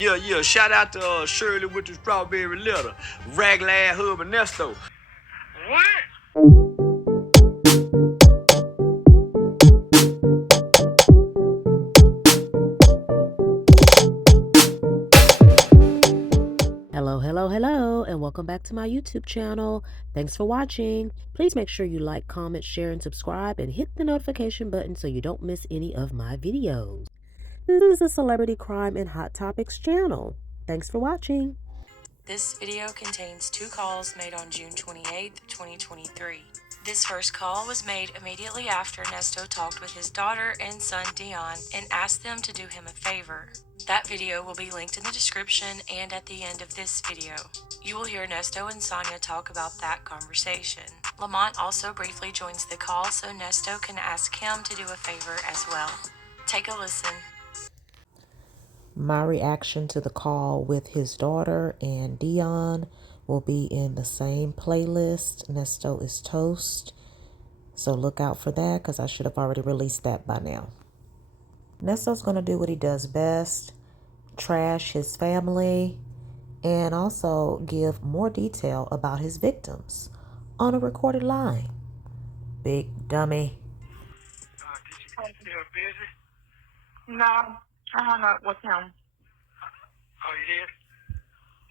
Yeah. Shout out to Shirley with the strawberry letter. Raglan Hub and Nesto. What? Hello, and welcome back to my YouTube channel. Thanks for watching. Please make sure you like, comment, share, and subscribe, and hit the notification button so you don't miss any of my videos. This is a celebrity crime and hot topics channel. Thanks for watching. This video contains 2 calls made on June 28, 2023. This first call was made immediately after Nesto talked with his daughter and son Dion and asked them to do him a favor. That video will be linked in the description and at the end of this video. You will hear Nesto and Sonya talk about that conversation. Lamont also briefly joins the call so Nesto can ask him to do a favor as well. Take a listen. My reaction to the call with his daughter and Dion will be in the same playlist. Nesto is Toast. So look out for that because I should have already released that by now. Nesto's going to do what he does best. Trash his family and also give more detail about his victims on a recorded line. Big dummy. Did you still busy? No, I hung up with him. Oh, you did?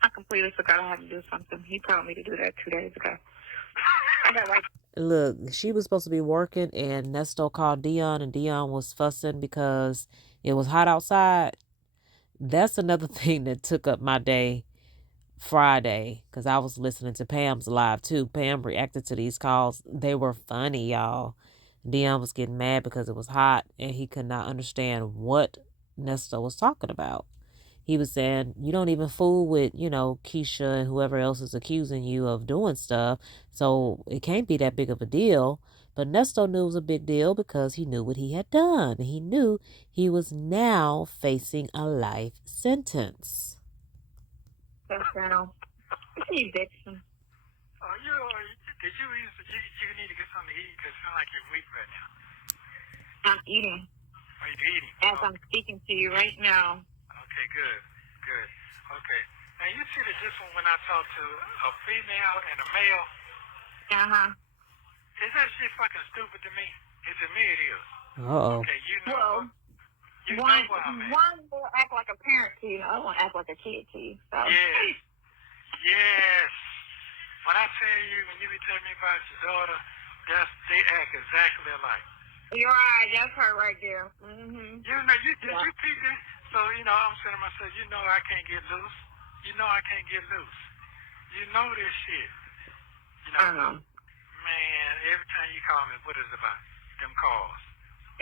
I completely forgot I had to do something. He told me to do that 2 days ago. I got like. Look, she was supposed to be working and Nesto called Dion and Dion was fussing because it was hot outside. That's another thing that took up my day Friday because I was listening to Pam's live too. Pam reacted to these calls. They were funny, y'all. Dion was getting mad because it was hot and he could not understand what Nesto was talking about. He was saying, you don't even fool with, Keisha and whoever else is accusing you of doing stuff. So it can't be that big of a deal. But Nesto knew it was a big deal because he knew what he had done. He knew he was now facing a life sentence. Yes, now. It's an eviction. Oh, did you need to get something to eat because it sounds like you're weak right now. I'm eating. Are you eating? As I'm speaking to you right now. Okay, good. Okay. Now, you see the difference when I talk to a female and a male? Uh-huh. Is that shit fucking stupid to me? To me, it is. Uh-oh. Okay, well, one will act like a parent to you, and the other one act like a kid to you. So. Yes. When I tell you, when you be telling me about your daughter, they act exactly alike. You're right. That's her right there. Mm-hmm. You peep it? So, I'm saying to myself, I can't get loose. I can't get loose. You know this shit. I know. Man, every time you call me, what is it about? Them calls.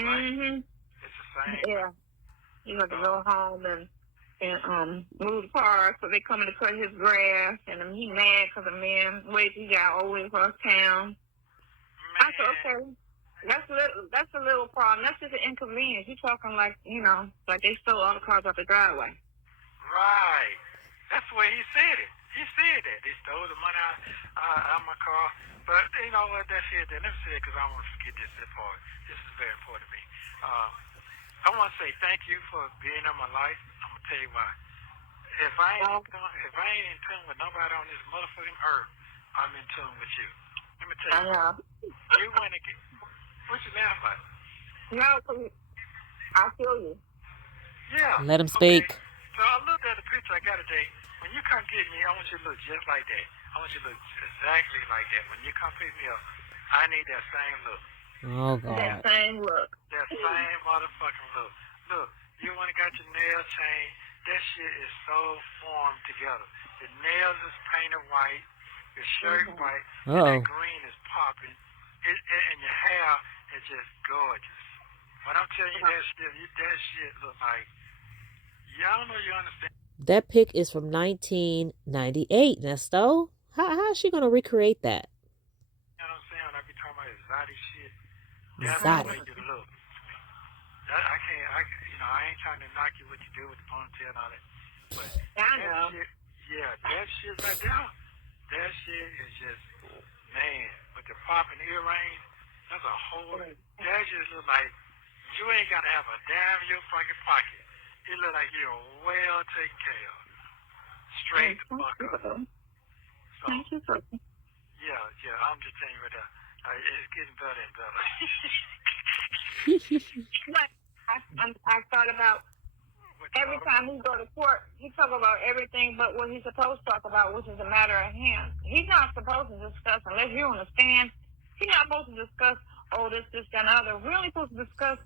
Right? Mm-hmm. It's the same. Yeah. You have to go home and move the car, so they coming to cut his grass, and he mad because the man wait he got over across town. Man. I said, okay. That's a little problem. That's just an inconvenience. You talking like like they stole all the cars off the driveway. Right. That's the way he said it. He said that they stole the money out of my car. But you know what? That's it. Let me say it because I want to forget this part. This is very important to me. I want to say thank you for being in my life. I'm gonna tell you why. If I ain't in tune with nobody on this motherfucking earth, I'm in tune with you. Let me tell you. You want to get. What you laugh at? No, I feel you. Yeah. Let him speak. Okay. So I looked at the picture I got today. When you come get me, I want you to look just like that. I want you to look exactly like that. When you come pick me up, I need that same look. Oh, God. That same look. That same motherfucking look. Look, you want to got your nail changed. That shit is so formed together. The nails is painted white. Your shirt white. And that green is popping. And your hair is just gorgeous. When I'm telling you that shit look like, y'all know you understand. That pic is from 1998, Nesto. How is she going to recreate that? You know what I'm saying? When I be talking about exotic shit, that's Exotic. the way you look. I ain't trying to knock you what you do with the ponytail and all that. But that shit right there, that shit is just, man, with the popping earrings, that's a whole, that just look like, you ain't got to have a dime in your fucking pocket. He look like you're well taken care of. Straight the fuck up. So, Thank you, sir. yeah, I'm just telling you right there. It's getting better and better. I thought about every time he go to court, he talk about everything but what he's supposed to talk about, which is a matter at hand. He's not supposed to discuss, unless you understand, he's not supposed to discuss, oh, this, and other. We're only supposed to discuss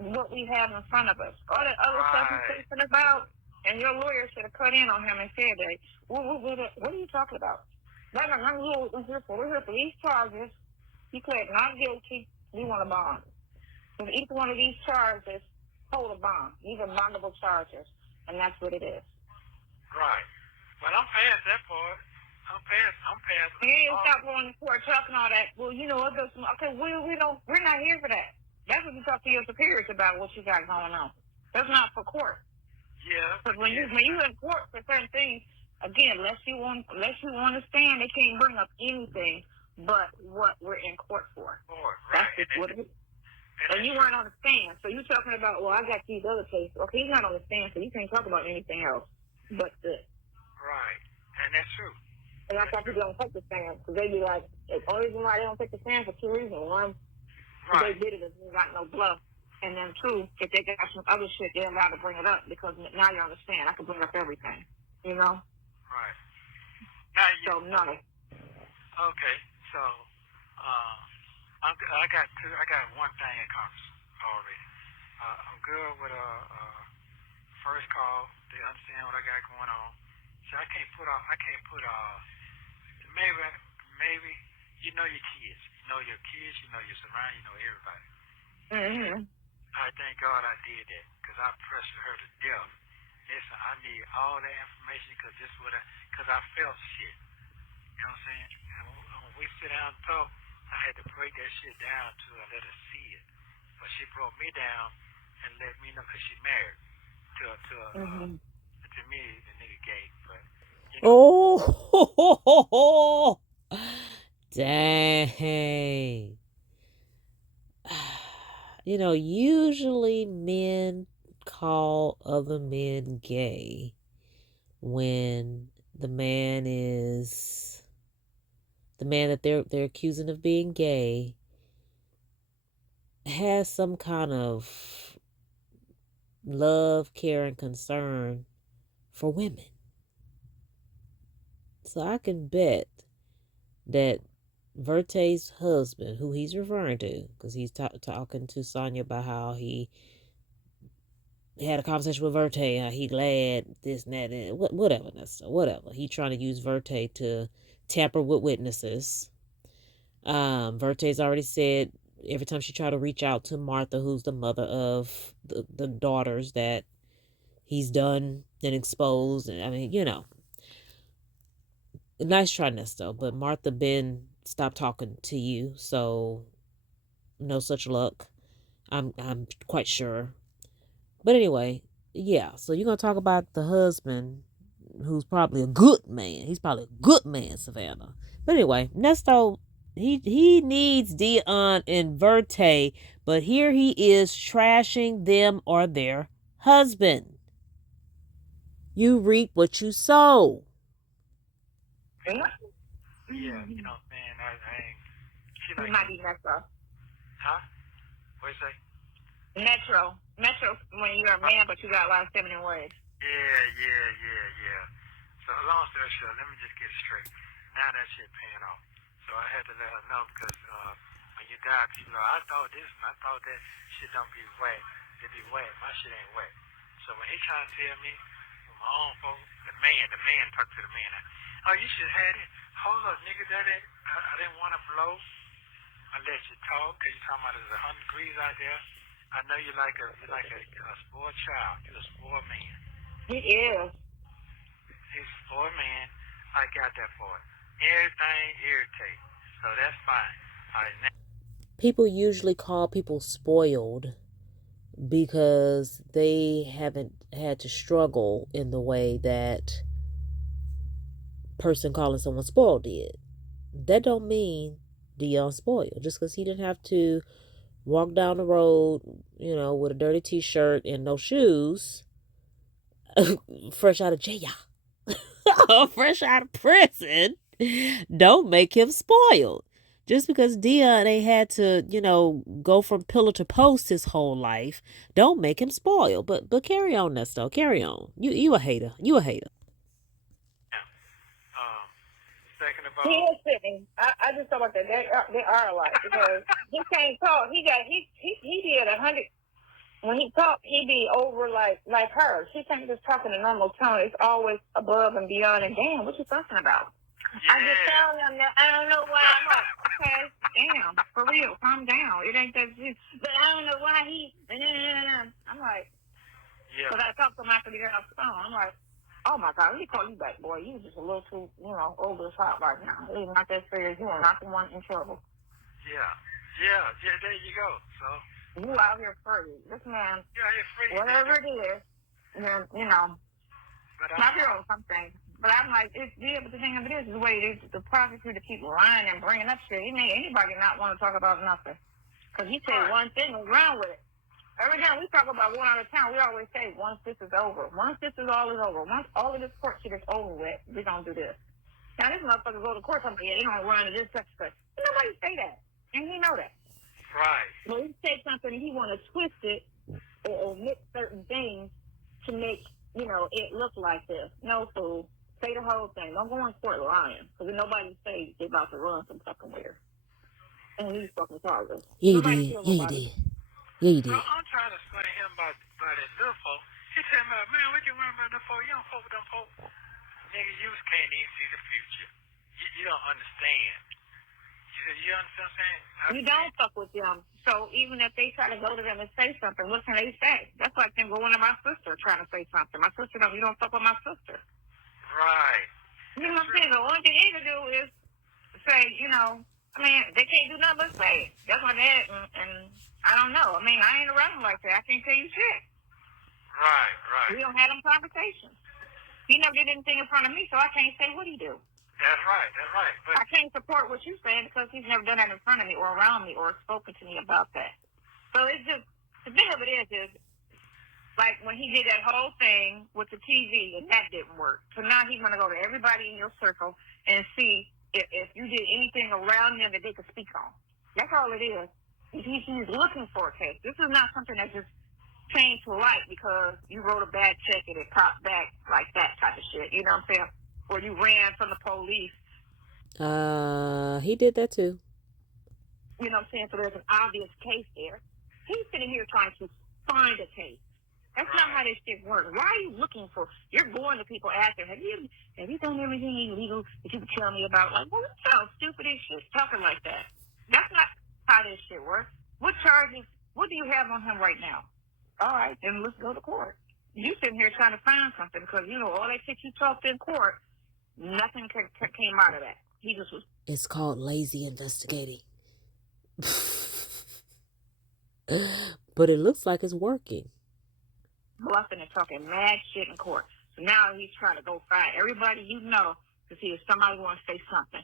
what we have in front of us. All that other stuff he's talking about, and your lawyer should have cut in on him and said that, what are you talking about? We're here for these charges. He pled not guilty. We want a bond. Because each one of these charges hold a bond. These are bondable charges. And that's what it is. Right. Well, I'm past that part. I'm past. You ain't stop going to court talking all that. Well, you know, okay, we're not here for that. That's what you talk to your superiors about, what you got going on. That's not for court. Yeah. Because when you in court for certain things, again, unless you understand, they can't bring up anything but what we're in court for. Right. That's just what it is. And you weren't on the stand, so you're talking about, well, I got these other cases. Okay, he's not on the stand, so you can't talk about anything else but this. Right. And that's true. And that's why people don't take the stand, because they be like, the only reason why they don't take the stand for two reasons. One, they did it and they got no bluff. And then two, if they got some other shit, they're allowed to bring it up, because now you understand. I can bring up everything, you know? Right. Now no. Okay, so, I got one thing accomplished already. I'm good with first call. They understand what I got going on. So I can't put maybe you know your kids. You know your kids, you know your surroundings, you know everybody. Mm-hmm. I thank God I did that, because I pressured her to death. Listen, I need all that information, because I felt shit. You know what I'm saying? And when we sit down and talk, I had to break that shit down to her, let her see it. But she broke me down and let me know, because she married to me, the nigga gay. But, you know. Oh, dang. You know, usually men call other men gay when the man that they're accusing of being gay has some kind of love, care, and concern for women. So I can bet that Verte's husband, who he's referring to, because he's talking to Sonya about how he had a conversation with Verte, how he glad this and that, and whatever, Nesto, whatever. He trying to use Verte to tamper with witnesses. Verte's already said every time she tried to reach out to Martha, who's the mother of the daughters that he's done and exposed, and I mean, you know, nice try, Nesto, but Martha been stopped talking to you, so no such luck. I'm quite sure. But anyway, yeah, so you're gonna talk about the husband, who's probably a good man. He's probably a good man, Savannah. But anyway, Nesto, he needs Dion and Verte, but here he is trashing them or their husband. You reap what you sow. Yeah, you know, man, I ain't. She like, might be Metro. Huh? What you say? Metro, when you're a man, but you got a lot of feminine words. Yeah. So long story short, let me just get it straight. Now that shit paying off. So I had to let her know, because when you die, people are, I thought this and I thought that shit don't be wet. It be wet. My shit ain't wet. So when he trying to tell me, my own folks, the man talk to the man. Oh, you should have it. Hold up, nigga, I didn't want to blow. I let you talk, because you're talking about it's 100 degrees out there. I know you're like a spoiled child. You're a spoiled man. He is. He's a spoiled man. I got that for it. Everything irritates. So that's fine. All right, now. People usually call people spoiled because they haven't had to struggle in the way that person calling someone spoiled did. That don't mean Dion's spoiled. Just because he didn't have to walk down the road, you know, with a dirty t-shirt and no shoes, fresh out of jail, fresh out of prison, don't make him spoiled. Just because Dion ain't had to, go from pillar to post his whole life, don't make him spoiled. But carry on, Nesto. Carry on. You a hater. You a hater. Second of He all, is sitting. I just thought about that. They are alike because he can't talk. He did 100. When he talk, he be over like her. She can't just talk in a normal tone. It's always above and beyond. And damn, what you talking about? yeah. I just telling them that I don't know why I'm up. Okay, damn, for real, calm down. It ain't that serious. But I don't know why he. I'm like, Yeah. because I talked to him after we got off the phone. I'm like, oh my God, let me call you back, boy. You just a little too, over the top right now. It's not that serious. You are not the one in trouble. Yeah. There you go. So. You out here free. This man, Yeah, you're free. whatever it is, But not here on something. But I'm like, but the thing of it is the way it is, the prosecutor keep lying and bringing up shit. He made anybody not want to talk about nothing. Because he said one thing and run with it. Every time we talk about going out of town, we always say, once this is over, once all is over, once all of this court shit is over with, we're going to do this. Now, this motherfucker go to court, somebody, they don't run to this, such. Nobody say that. And he know that. Right. But he say something and he want to twist it or omit certain things to make, it look like this. No, fool. Say the whole thing. Don't go in court lying. Because nobody say they about to run some fucking where. And he's fucking target. Yeah, you did. So I'm trying to explain him about that little folk. He tell me, man, what you worrying about them folk? You don't fuck with them folk. Nigga, you can't even see the future. You don't understand. You understand what I'm saying? You don't fuck with them. So even if they try to go to them and say something, what can they say? That's like them going to my sister trying to say something. My sister you don't fuck with my sister. Right. You know what I'm saying? The only thing they can do is say, they can't do nothing but say it. That's my dad, and I don't know. I ain't around him like that. I can't tell you shit. Right. We don't have them conversations. He never did anything in front of me, so I can't say what he do. That's right. But I can't support what you're saying because he's never done that in front of me or around me or spoken to me about that. So it's just, the thing of it is like when he did that whole thing with the TV and that didn't work. So now he's going to go to everybody in your circle and see if you did anything around them that they could speak on. That's all it is. He's looking for a case. This is not something that just came to light because you wrote a bad check and it popped back like that type of shit. You know what I'm saying? Or you ran from the police. He did that too. You know what I'm saying? So there's an obvious case there. He's sitting here trying to find a case. That's not how this shit works. Why are you looking for? You're going to people after. Have you done everything illegal that you can tell me about? Like, well, what sounds stupid as shit talking like that? That's not how this shit works. What charges? What do you have on him right now? All right, then let's go to court. You sitting here trying to find something because all that shit you talked in court, nothing came out of that. He just was. It's called lazy investigating. But it looks like it's working. Bluffing and talking mad shit in court. So now he's trying to go find everybody to see if somebody wants to say something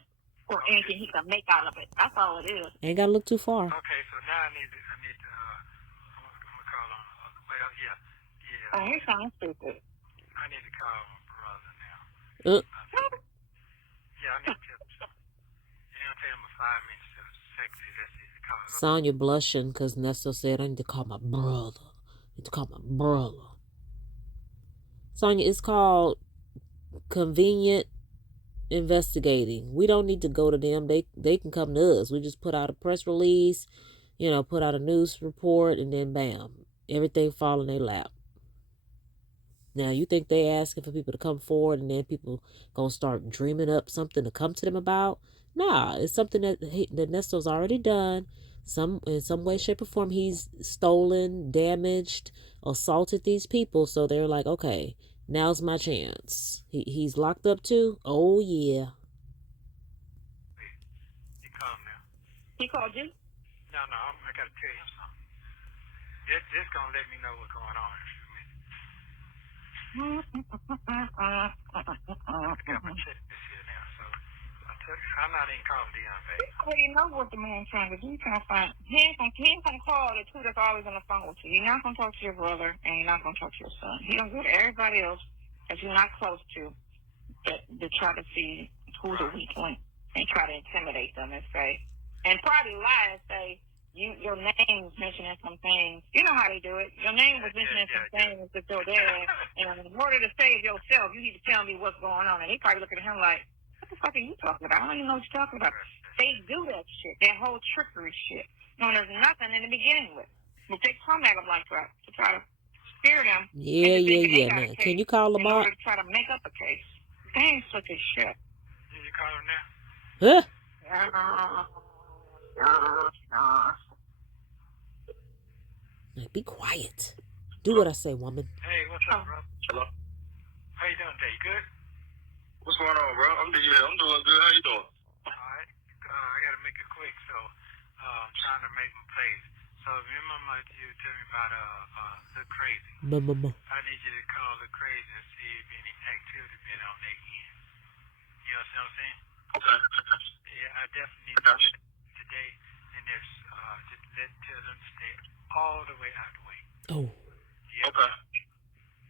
or anything he can make out of it. That's all it is. Ain't gotta look too far. Okay, so now I need to I'm gonna call on. Well, yeah. Oh, he sounds stupid. I need to call my brother now. Yeah, I need to tell him something. Tell him 5 minutes to sexy. That's easy. Call him. Sonya blushing because Nesto said, I need to call my brother. Sonya, it's called convenient investigating. We don't need to go to them. They can come to us. We just put out a press release, put out a news report, and then bam, everything fall in their lap. Now, you think they asking for people to come forward and then people gonna start dreaming up something to come to them about? Nah, it's something that Nesto's already done. In some way, shape, or form, he's stolen, damaged, assaulted these people. So they're like, okay, now's my chance. He's locked up too? Oh, yeah. He called now. He called you? No, I got to tell him something. Just going to let me know what's going on in a few minutes. I got my check this here now, so I'm not not even call him Dion, baby. You already know what the man's trying to do. He's trying to find. He ain't gonna call the two that's always on the phone with you. You're not gonna talk to your brother, and you're not gonna talk to your son. He gonna go to everybody else that you're not close to, to try to see who's a weak link and try to intimidate them and say, and probably lie and say your name was mentioning some things. You know how they do it. Your name was mentioning some things with your dad, and in order to save yourself, you need to tell me what's going on. And they probably look at him like, what the fuck are you talking about? I don't even know what you're talking about. They do that shit, that whole trickery shit. No, there's nothing in the beginning with. But they come at them like that to try to scare them. Yeah. Now, can you call Lamont? In order to try to make up a case. They ain't such a shit. Did you call him now? Huh? Hey, be quiet. Do what I say, woman. Hey, what's up, bro? Hello. How you doing today? You good? What's going on, bro? I'm doing good. How you doing? All right. I got to make it quick, so I'm trying to make them plays. So remember you tell me about Look Crazy. I need you to call Look Crazy and see if any activity been on their end. You know what I'm saying? Okay. Yeah, I definitely need to do that today. And just tell them to stay all the way out the way. Oh. Yeah. Okay.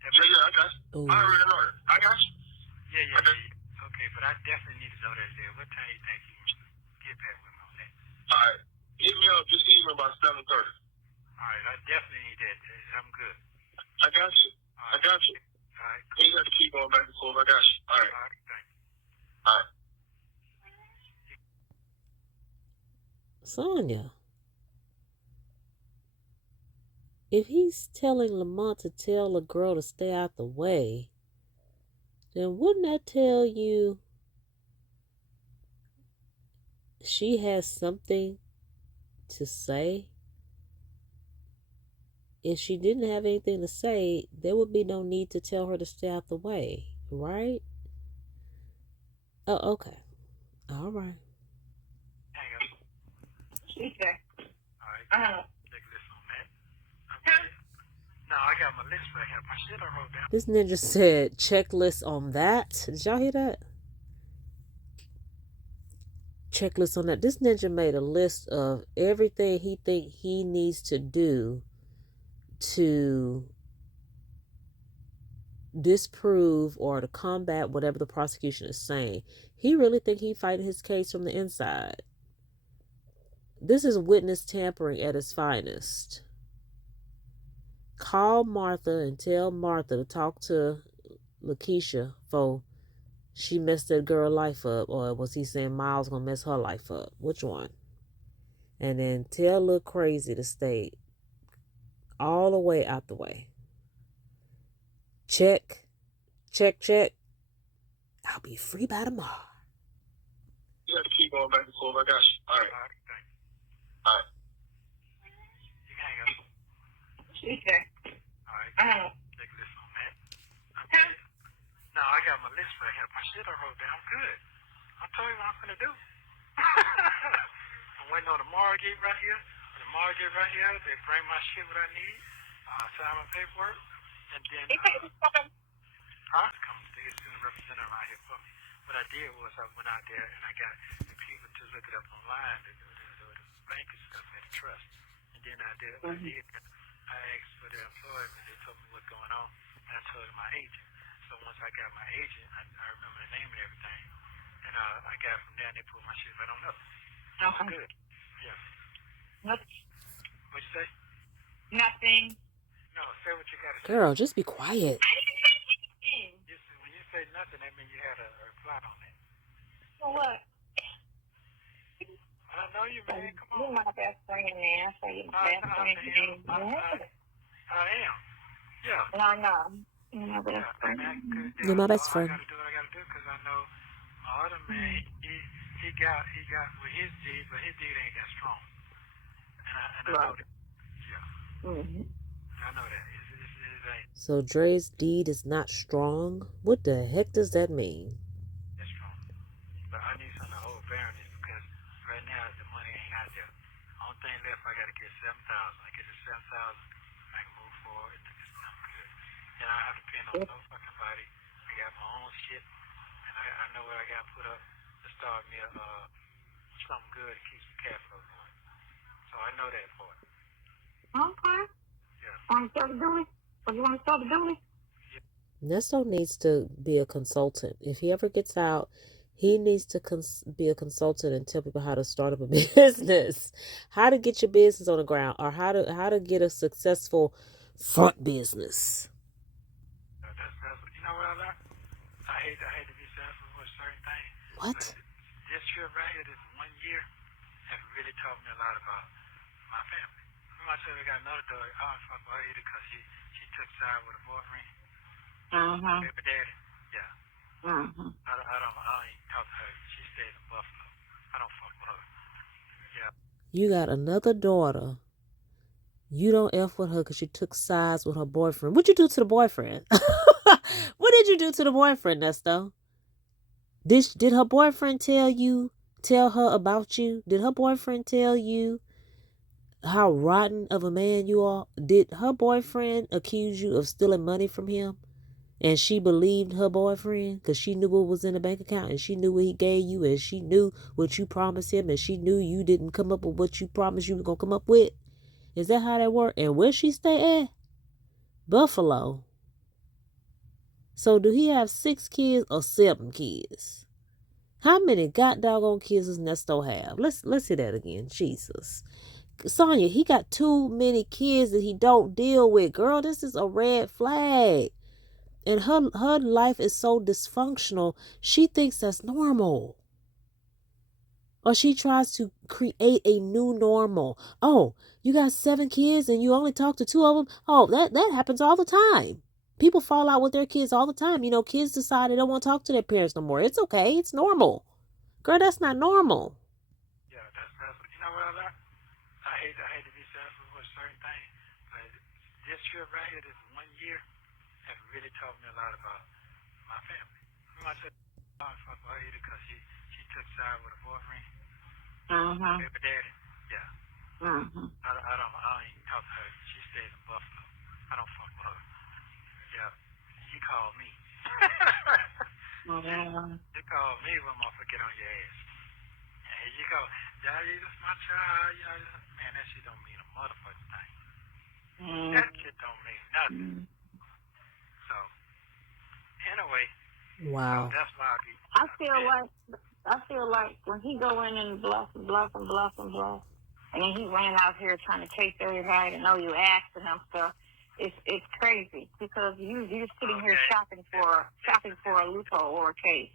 Yeah, I got you. Oh. I already know it. I got you. Yeah. Okay, but I definitely need to know that there. What time you think you can get back with me on that? All right. Hit me up this evening about 7:30. All right, I definitely need that. I'm good. I got you. All right. I got you. All right, You ain't got to keep going back and forth. I got you. All right. All right, thank you. All right. Sonya, if he's telling Lamont to tell a girl to stay out the way, then wouldn't that tell you she has something to say? If she didn't have anything to say, there would be no need to tell her to stay out the way, right? Oh, okay. All right. Hang up. Okay. All right. Take a listen on that. Okay. No, I got my list right here. My shit I wrote down. This ninja said checklist on that. Did y'all hear that? Checklist on that. This ninja made a list of everything he think he needs to do to disprove or to combat whatever the prosecution is saying. He really think he fighting his case from the inside. This is witness tampering at its finest. Call Martha and tell Martha to talk to Lakeisha for she messed that girl life up, or was he saying Miles gonna mess her life up? Which one? And then tell Look Crazy to stay all the way out the way. Check. I'll be free by tomorrow. You got to keep going back and forth. I got you. All right. All right, thank you. All right. You can hang up. Okay. All right. Take a listen on that. Okay. No, I got my list right here. My shit I wrote down good. I'll tell you what I'm going to do. I'm waiting on the mortgage right here. The mortgage right here. They bring my shit what I need. Sign my paperwork. And then, come to get a representative out here for me. What I did was I went out there and I got the people to look it up online, the bank and stuff at the trust. And then I asked for their employment. They told me what's going on. And I told them my agent. So once I got my agent, I remember the name and everything. And I got from there and they put my shit right on up. Okay. Good. Yeah. What'd you say? Nothing. No, say what you got to say. Girl, just be quiet. When you say nothing, that means you had a reply on it. For what? I know you, man. Come on. You're my best friend, man. I say you're my best friend. I am. Yeah. No. You're my best friend. You're my best friend. I got to do what I got to do because I know my other man, he got with his deed, but his deed ain't that strong. And I know that. Yeah. Mm-hmm. I know that. It ain't So Dre's deed is not strong? What the heck does that mean? that strong. But I need something to hold bearing this because right now the money ain't out there. Only thing left, I got to get 7,000. I get the 7,000, I can move forward and I'm good. Then I have to depend on no fucking body. I got my own shit, and I know what I got to put up to start me a something good to keep some cash flow going. So I know that part. Okay. Yeah. Want to start the building? Or you want to start the building? Nesto needs to be a consultant. If he ever gets out, he needs to be a consultant and tell people how to start up a business, how to get your business on the ground, or how to get a successful front business. That's you know what I like? I hate to be selfish with certain things. What? But this trip right here, this 1 year, have really taught me a lot about my family. I said I got another daughter. I don't fuck with her either because she took side with a boyfriend. Baby daddy. Yeah. I don't even talk to her. She stays in Buffalo. I don't fuck with her. Yeah. You got another daughter. You don't F with her because she took sides with her boyfriend. What'd you do to the boyfriend? What did you do to the boyfriend, Nesto? Did her boyfriend tell her about you? Did her boyfriend tell you how rotten of a man you are? Did her boyfriend accuse you of stealing money from him? And she believed her boyfriend because she knew what was in the bank account and she knew what he gave you and she knew what you promised him and she knew you didn't come up with what you promised you were going to come up with. Is that how that worked? And where she stay at? Buffalo. So do he have 6 kids or 7 kids? How many doggone kids does Nesto have? Let's hear that again. Jesus. Sonya, he got too many kids that he don't deal with. Girl, this is a red flag. And her life is so dysfunctional, she thinks that's normal. Or she tries to create a new normal. Oh, you got 7 kids and you only talk to 2 of them? Oh, that happens all the time. People fall out with their kids all the time. You know, kids decide they don't want to talk to their parents no more. It's okay. It's normal. Girl, that's not normal. Yeah, that's you know what I like? I hate to be selfish with certain things, but this trip right here, this 1 year, have really taught me a lot about my family. I said I don't fuck with her either because she took side with a boyfriend. Baby daddy. Yeah. I don't even talk to her. She stays in Buffalo. I don't fuck with her. Yeah. She called me. She called me when motherfucker get on your ass. And here you go. Yeah, that's my child. You know, man, that shit don't mean a motherfucking thing. That shit don't mean nothing. So, anyway. Wow. So that's why I feel like when he go in and bluff, and then he ran out here trying to chase everybody to know you asking him stuff. It's crazy because you're sitting here shopping for a loophole or a case.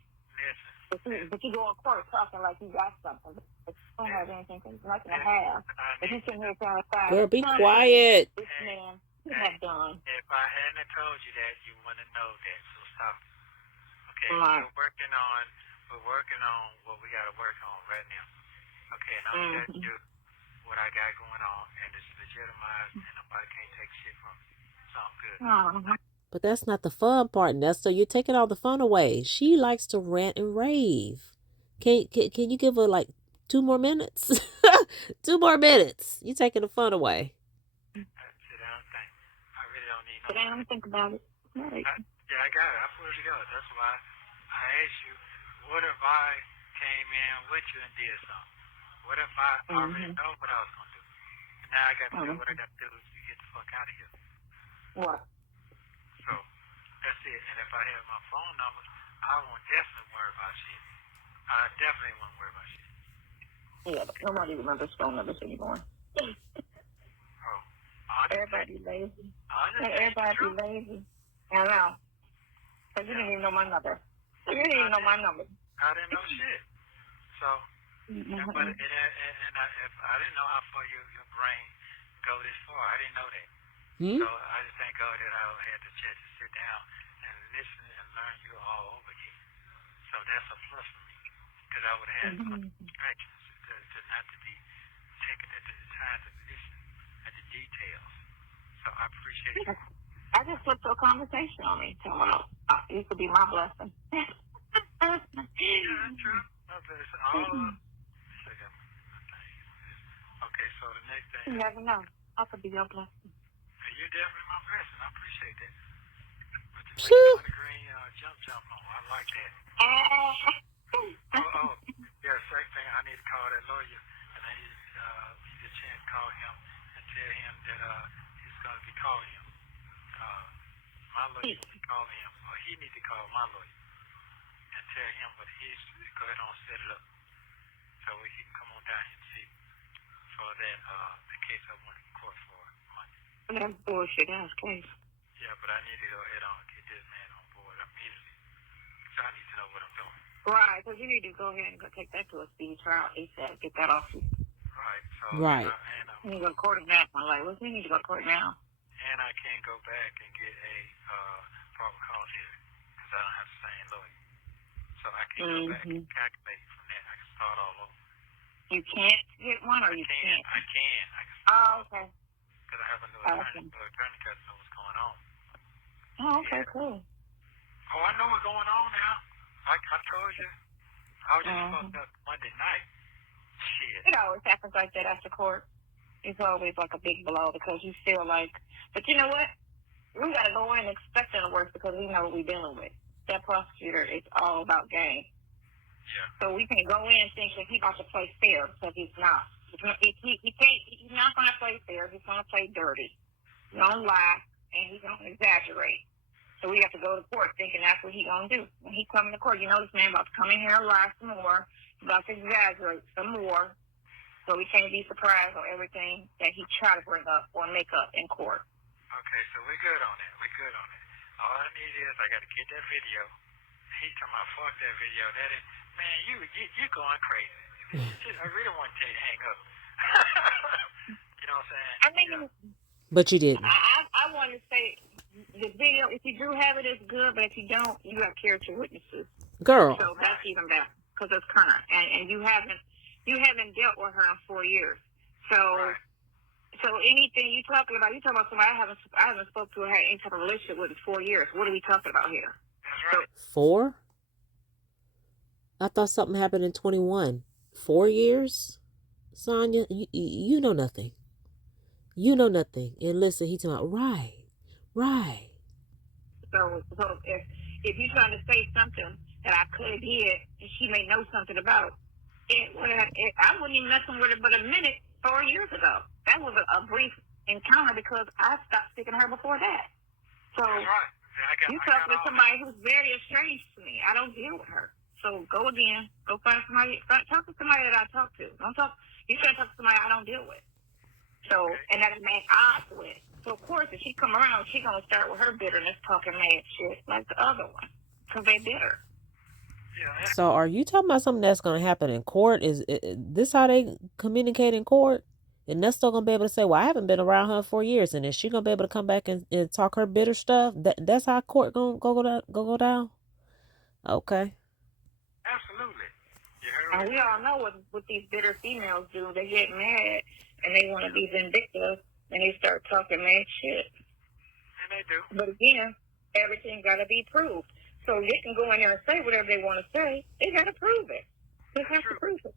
But you go in court talking like you got something. But you don't have anything. There's nothing to have. But you sitting here trying to find. Girl, be quiet. This man could have done. If I hadn't told you that, you wouldn't know that. So stop. Okay, Right. We're working on what we got to work on right now. Okay, and I'm telling you what I got going on, and it's legitimized, and nobody can't take shit from me. So I'm good. But that's not the fun part, Nesto. You're taking all the fun away. She likes to rant and rave. Can you give her like 2 more minutes? 2 more minutes. You're taking the fun away. Sit down and think. I really don't need no. Sit down and think about it. Right. I got it. I put it together. That's why I asked you, what if I came in with you and did something? What if I already know what I was going to do? And now I got to do what I got to do to get the fuck out of here. What? So, that's it. And if I have my phone number, I won't definitely worry about shit. I definitely won't worry about shit. Yeah, but nobody remembers phone numbers anymore. Everybody lazy. Everybody lazy. I know. Because you didn't even know my number. You didn't even know my number. I didn't know shit. So, but if I didn't know how far your brain go this far, I didn't know that. So I just thank God that I had the chance to sit down and listen and learn you all over again. So that's a plus for me. Because I would have had some distractions to not to be taking the time to listen at the details. So I appreciate it. I just flipped to a conversation on me. So you could be my blessing. Yeah, that's true. Okay, so the next thing. You never know. I could be your blessing. You're definitely my blessing. I appreciate that. With the green jump on. I like that. Yeah, second thing, I need to call that call him and tell him that he's going to be calling him. My lawyer will be calling him, or he needs to call my lawyer and tell him, but he's go ahead and set it up so he can come on down here and see for that the case I went to court for Monday. That's bullshit. That's case. Yeah, but I need to go ahead on and get this man on board immediately. So I need to know what I'm doing. Right, because you need to go ahead and go take that to a speedy trial ASAP. Get that off you. Right. So Right. You need to go to court now. I'm like, well, you need to go to court now. And I can't go back and get a proper cause here because I don't have the same lawyer. So I can go back and calculate from that. I can start all over. You can't get one, or you can't? I can. Oh, okay. Because I have a new attorney. The attorney got to know what's going on. Oh, okay, cool. Oh, I know what's going on now. I told you. I was just fucked up Monday night. Shit. It always happens like that after court. It's always like a big blow because you feel like, but you know what? We got to go in expecting the worst because we know what we're dealing with. That prosecutor is all about game. Yeah. So we can go in thinking he's about to play fair because he's not. He's not going to play fair. He's going to play dirty. He's going to lie, and he's going to exaggerate. So we have to go to court thinking that's what he's going to do. When he comes to court, you know this man about to come in here and lie some more. He's about to exaggerate some more. So we can't be surprised on everything that he try to bring up or make up in court. Okay, so we're good on that. We're good on it. All I need is I got to get that video. He's talking about fuck that video. That is, man, you going crazy. I really want to tell you to hang up. You know what I'm saying? I mean, But you didn't. I want to say the video, if you do have it, it's good, but if you don't, you have character witnesses. Girl. So that's even better because it's current, and you haven't dealt with her in 4 years. So, so anything you're talking about somebody I haven't spoke to or had any type of relationship with in 4 years. What are we talking about here? That's right. 4? I thought something happened in 21. 4 years? Sonya, you know nothing. You know nothing. And listen, he talking about, right. So if you're trying to say something that I could have did, and she may know something about, I wouldn't even mess with her but a minute 4 years ago. That was a brief encounter because I stopped speaking to her before that. So That's right. you talking to somebody who's very estranged to me. I don't deal with her. So go again. Go find somebody. Talk to somebody that I talk to. Don't talk. You can't talk to somebody I don't deal with. So and that is mad odds with. So of course, if she come around, she gonna start with her bitterness, talking mad shit like the other one, because they bitter. Yeah. So are you talking about something that's going to happen in court? Is this how they communicate in court? And Nesto going to be able to say, well, I haven't been around her for years. And is she going to be able to come back and talk her bitter stuff? That's how court going to go down? Okay. Absolutely. You heard And we all know what these bitter females do. They get mad and they want to be vindictive and they start talking mad shit. And they do. But again, everything got to be proved. So they can go in there and say whatever they want to say. They got to prove it. They have to prove it.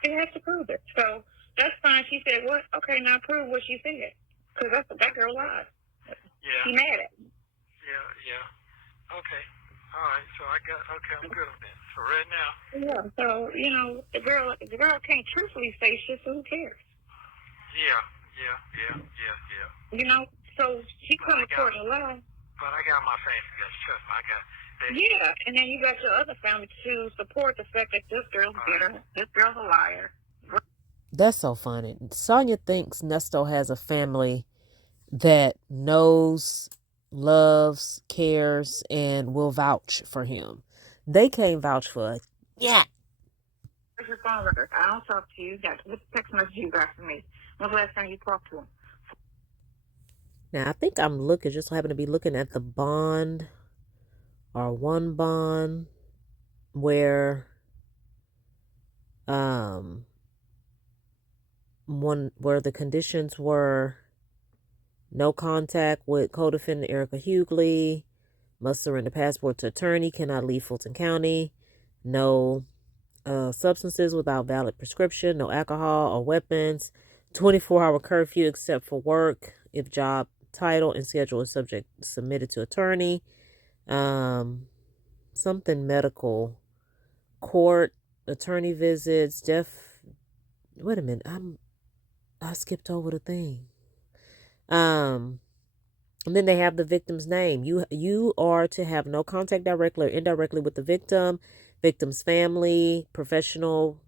They have to prove it. So that's fine. She said, what? Okay, now prove what she said. Because that girl lied. Yeah. She mad at me. Yeah. Okay. All right. So I'm good on that. So right now. Yeah. So, the girl can't truthfully say shit, so who cares? Yeah. So she come to court and lie. But I got my family together. Trust me. Yeah, and then you got your other family to support the fact that this girl's bitter, this girl's a liar. That's so funny. Sonya thinks Nesto has a family that knows, loves, cares, and will vouch for him. They can't vouch for it. Yeah. Where's your phone record? I don't talk to you. What text message you got from me? When's the last time you talked to him? Now, I think I'm just happen to be looking at the bond or one bond where where the conditions were no contact with co-defendant Erica Hughley, must surrender passport to attorney, cannot leave Fulton County, no substances without valid prescription, no alcohol or weapons, 24-hour curfew except for work if job title and schedule is submitted to attorney, something medical, court, attorney visits, wait a minute, I skipped over the thing. And then they have the victim's name. You are to have no contact directly or indirectly with the victim's family, personal,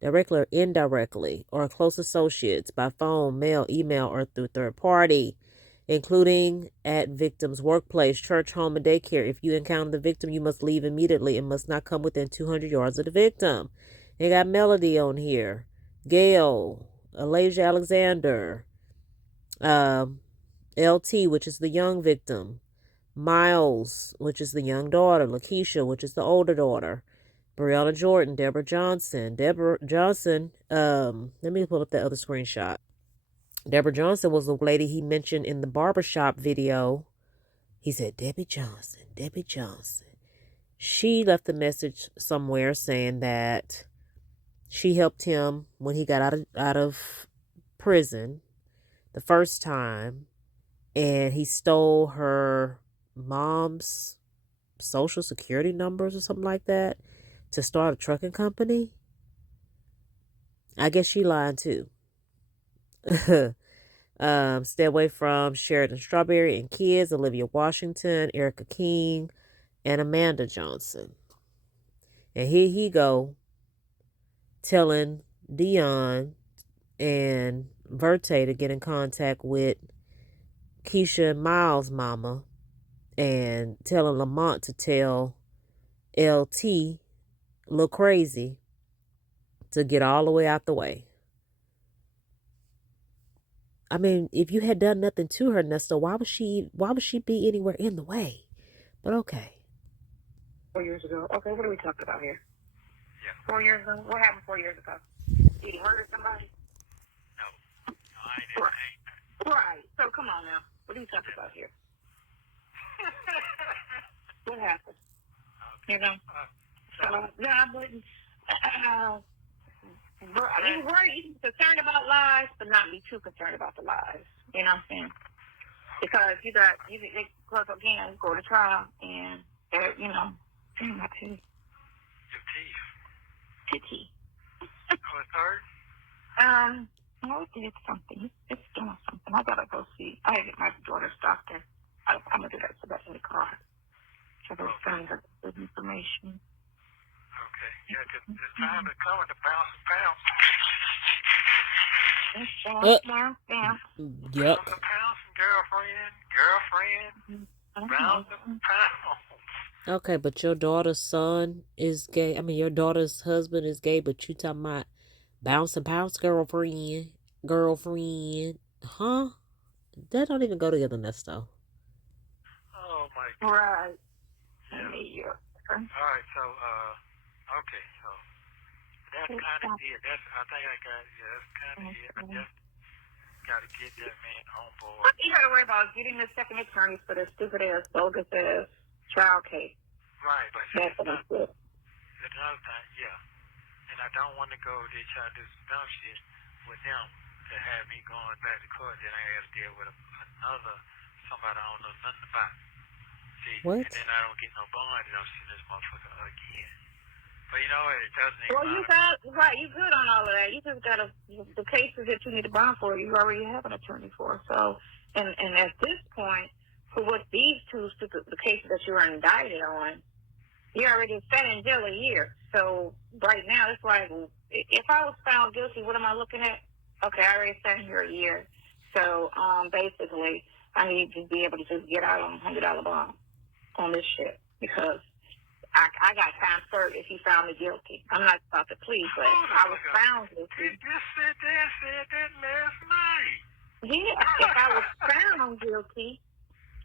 directly or indirectly, or close associates by phone, mail, email, or through third party, including at victim's workplace, church, home, and daycare. If you encounter the victim, you must leave immediately and must not come within 200 yards of the victim. They got Melody on here, Gail, Alasia Alexander, LT, which is the young victim, Miles, which is the young daughter, Lakeisha, which is the older daughter, Brianna Jordan, Deborah Johnson. Let me pull up that other screenshot. Deborah Johnson was the lady he mentioned in the barbershop video. He said, Debbie Johnson. She left a message somewhere saying that she helped him when he got out of prison the first time, and he stole her mom's social security numbers or something like that to start a trucking company. I guess she lied too. Stay away from Sheridan Strawberry and kids, Olivia Washington, Erica King, and Amanda Johnson. And here he go telling Dion and Verte to get in contact with Keisha and Miles' mama, and telling Lamont to tell LT, Lil Crazy, to get all the way out the way. I mean, if you had done nothing to her, Nesto, why would she be anywhere in the way? But okay. 4 years ago. Okay, what are we talking about here? Yeah. 4 years ago? What happened 4 years ago? Did he murder somebody? No, I ain't. Right. So come on now. What are you talking about here? What happened? Okay. You know? No, I wouldn't. You were concerned about lies, but not be too concerned about the lies. You know what I'm saying? Because you close again, go to trial, and you know, my teeth. Your teeth. Titty. Oh, it's hurt? No, he did something. It's doing something. I gotta go see. I gotta get my daughter's doctor. I'm gonna do that so that's in the car. So they're sending her good information. Okay. Yeah, because it's time to come to bounce and pounce. Bounce. Yep. Bounce and pounce, girlfriend. Bounce and pounce. Okay, but your daughter's son is gay. I mean, your daughter's husband is gay, but you talking about bounce and pounce, girlfriend. Huh? That don't even go together, Nesto. Oh, my God. Right. Yeah. All right, so, okay, so that's kind of it. I think I got, that's kind of it. I just got to get that man on board. What you got to worry about getting the second attorney for this stupid-ass, bogus-ass trial case. Right, but That's what I'm saying. Another thing, yeah. And I don't want to go there try to do some dumb shit with them to have me going back to court. Then I have to deal with another somebody I don't know nothing about. See, what? And then I don't get no bond and I'm seeing this motherfucker again. But you know what? It doesn't even Well, you good on all of that. You just got the cases that you need to bond for, you already have an attorney for. So, and at this point, for what these two, the cases that you were indicted on, you already sat in jail a year. So right now, that's why if I was found guilty, what am I looking at? Okay, I already sat here a year. So basically, I need to be able to just get out on $100 bond on this shit because I got time served if he found me guilty. I'm not about to plead, but I was found guilty. You just sit there and said that last night. Yeah, if I was found guilty,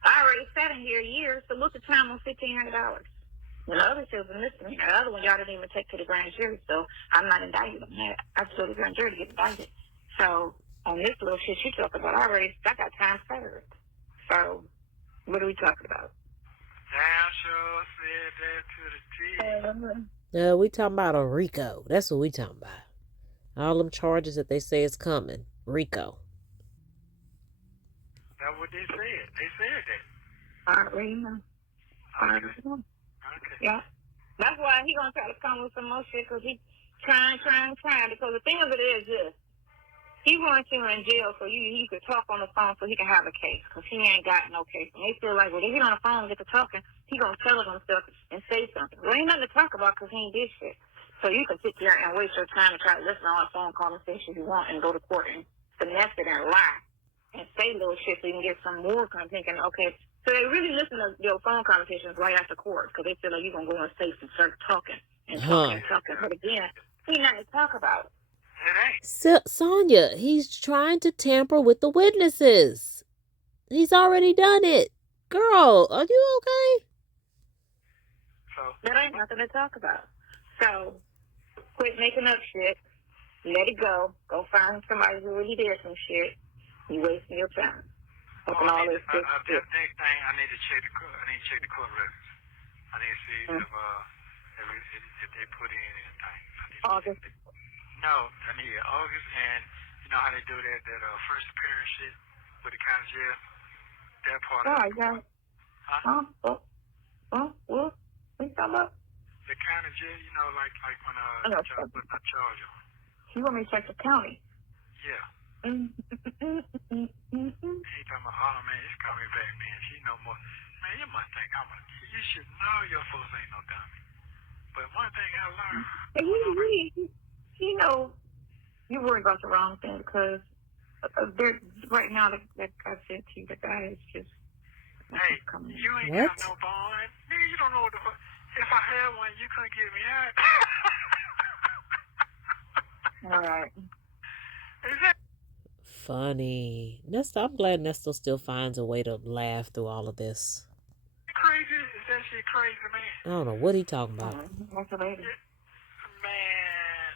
I already sat in here a year, so look at the time on $1,500. And the other two was a misdemeanor. The other one y'all didn't even take to the grand jury, so I'm not indicted on that. I have to go to the grand jury to get indicted. So on this little shit you talking about, I got time served. So what are we talking about? Damn sure said that to the T. We talking about a RICO. That's what we talking about. All them charges that they say is coming. RICO. That's what they said. They said that. I already know. Okay. Yeah. That's why he gonna try to come with some more shit, because he Trying. Because the thing of it is this. He wants you in jail so you could talk on the phone so he can have a case. Because he ain't got no case. And they feel like, well, if he get on the phone and get to talking, he going to tell himself and say something. Well, ain't nothing to talk about because he ain't did shit. So you can sit there and waste your time and try to listen to all the phone conversations you want and go to court and finesse it and lie and say little shit so you can get some more kind of thinking, okay. So they really listen to your phone conversations right after court because they feel like you're going to go on safe and start talking and talking and talking. But again, he nothing to talk about. It ain't. Sonya, he's trying to tamper with the witnesses. He's already done it. Girl, are you okay? So That ain't nothing to talk about. So quit making up shit. Let it go. Go find somebody who really did some shit. You wasting your time. Talking all this shit. That next thing, I need to check the court. I need to check the court records. I need to see if they put in anything. August. No, I need August, and you know how they do that first appearance shit with the county jail. That part of it. Yeah. Huh? What you talking about? The county jail, you know, like when judge put that charge on. You want me to check the county? Yeah. Mm-hmm. He talking about, oh man, it's coming back, man. She know more. Man, you must think you should know your folks ain't no dummy. But one thing I learned. You know, you worry about the wrong thing because right now, like I said to you, the guy is just coming. You ain't got no bond. Nigga, you don't know what the fuck. If I had one, you couldn't get me out. All right. Is that Funny. Nesto, I'm glad Nesto still finds a way to laugh through all of this. crazy? Is that shit crazy, man? I don't know what he talking about. What's the lady? Man,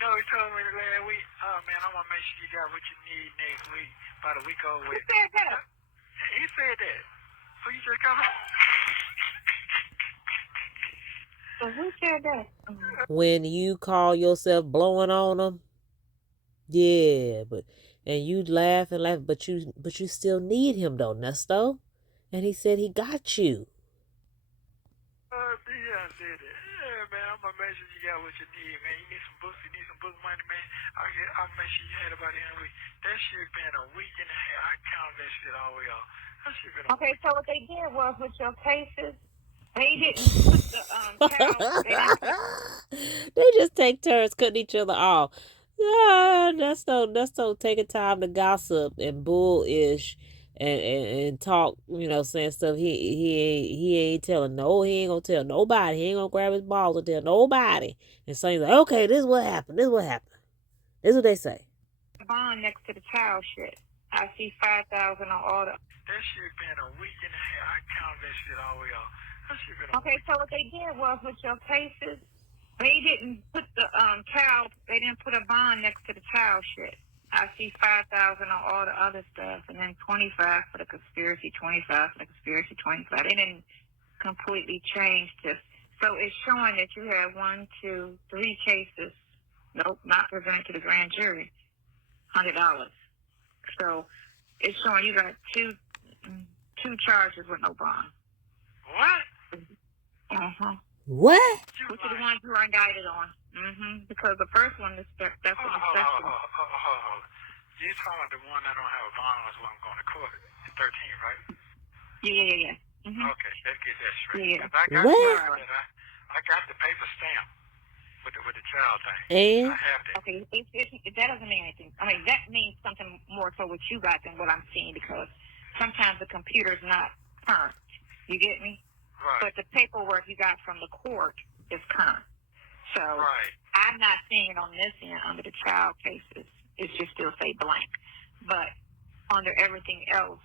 no, he told me last week, oh man, I'm gonna make sure you got what you need next week, about a week over. Who said that? He said that. So you just come So who said that? When you call yourself blowing on them, yeah, and you laugh and laugh, but you still need him though, Nesto. And he said he got you. Dion said it. Yeah, man, I'm gonna make sure you got what you need, man. You need some books, you need some book money, man. I'll make sure you had about the end of the week. That shit been a week and a half. I counted that shit all the way off. That shit been a Okay, week. so what they did was with your cases, they didn't put the They just take turns cutting each other off. Yeah, Nesto taking time to gossip and bullish and talk, saying stuff he ain't telling he ain't gonna tell nobody. He ain't gonna grab his balls and tell nobody. And so he's like, okay, this is what happened. This is what they say. bond next to the child shit. I see 5,000 on all the. That shit been a week and a half. I counted that shit all the way off. That shit been a Okay, week. so what they did was with your cases, they didn't put the child. They didn't put a bond next to the child shit. I see 5,000 on all the other stuff, and then 25 for the conspiracy, 25 for the conspiracy, 25. They didn't completely change this. So it's showing that you have 1, 2, 3 cases. Nope, not presented to the grand jury. $100. So it's showing you got two charges with no bond. What? What? Which are the ones you are indicted on? Because the first one is that's the deception. You talking about the one that don't have a bond was when I'm going to court in 13, right? Yeah. Okay, let's get that straight. Yeah. I got the paper stamp with the child thing. And? I have that. Okay, that doesn't mean anything. I mean, that means something more so what you got than what I'm seeing, because sometimes the computer's not current. You get me? Right. But the paperwork you got from the court is current. So right. I'm not seeing it on this end under the child cases. It should still say blank. But under everything else,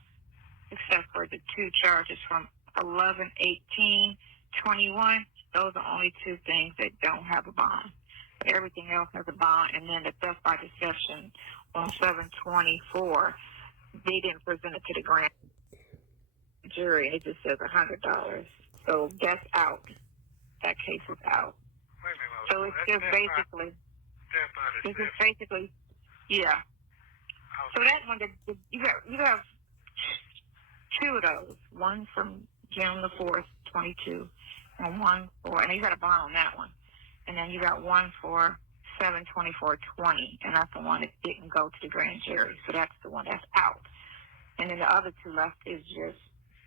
except for the 2 charges from 11, 18, 21, those are only 2 things that don't have a bond. But everything else has a bond. And then the theft by deception on 724, they didn't present it to the grand jury. It just says $100. So that's out. That case is out. Wait a minute. So it's just basically, yeah. So that one, you have 2 of those. One from June the 4th, 22, and one for, and you got a bond on that one. And then you got one for 7/24/20, and that's the one that didn't go to the grand jury. So that's the one that's out. And then the other two left is just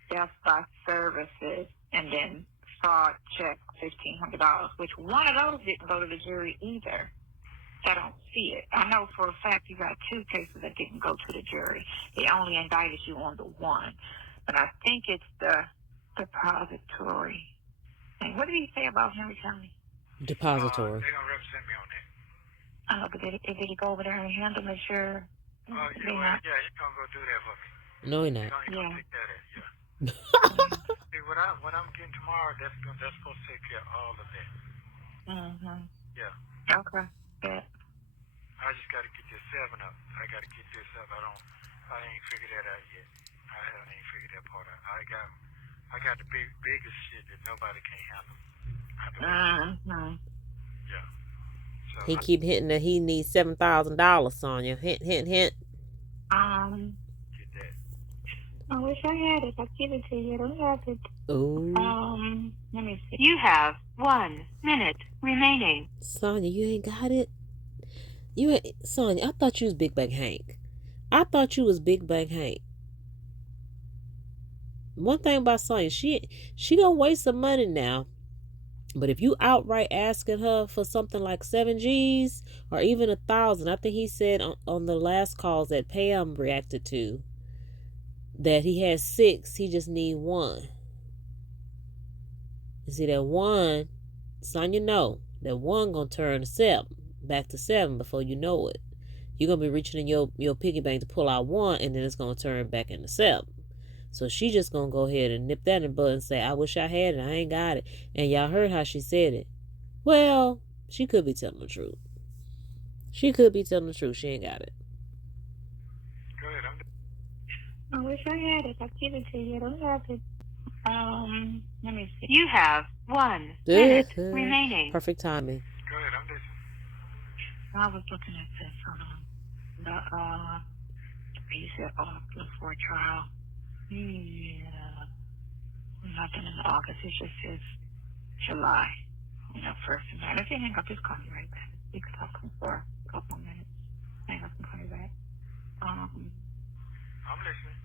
death by services and then fraud check $1,500, which one of those didn't go to the jury either. I don't see it. I know for a fact you got two cases that didn't go to the jury. They only indicted you on the one. But I think it's the depository. And what did he say about Henry County? Depository. They're going to represent me on that. I don't know, but did he go over there and handle it? Sure. Oh, yeah, he's going to go do that for me. No, he not. He's going to take that in, yeah. See, what I'm getting tomorrow, that's supposed to take care of all of that. Mm-hmm. Yeah. Okay. Yeah. I just got to get this 7 up. I got to get this up. I ain't figured that out yet. I haven't even figured that part out. I got the biggest shit that nobody can handle. Yeah. So He keep hitting that he needs $7,000, Sonya. Hint, hint, hint. Get that. I wish I had it. I'll give it to you. I don't have it. Ooh. Let me see. You have 1 minute remaining. Sonya, you ain't got it? Sonya, I thought you was Big Bang Hank. One thing about Sonya, she gonna waste some money now. But if you outright asking her for something like 7 G's or even 1,000, I think he said on the last calls that Pam reacted to that he has 6, he just need 1. You see that 1, Sonya know that 1 gonna turn to 7, back to 7 before you know it. You're gonna be reaching in your piggy bank to pull out 1, and then it's gonna turn back into 7. So she just gonna go ahead and nip that in the bud and say, I wish I had it, I ain't got it. And y'all heard how she said it. Well, she could be telling the truth. She ain't got it. Go ahead. I wish I had it. I'll give it to you. I don't have it. Let me see. You have 1 minute remaining. Perfect timing. Go ahead. I'm listening. I was looking at this. He said, before trial. Yeah. Nothing in August. It just says July. First and that. If you hang up, just call me right back. You can talk to me for a couple of minutes. Hang up and call me back. I'm listening.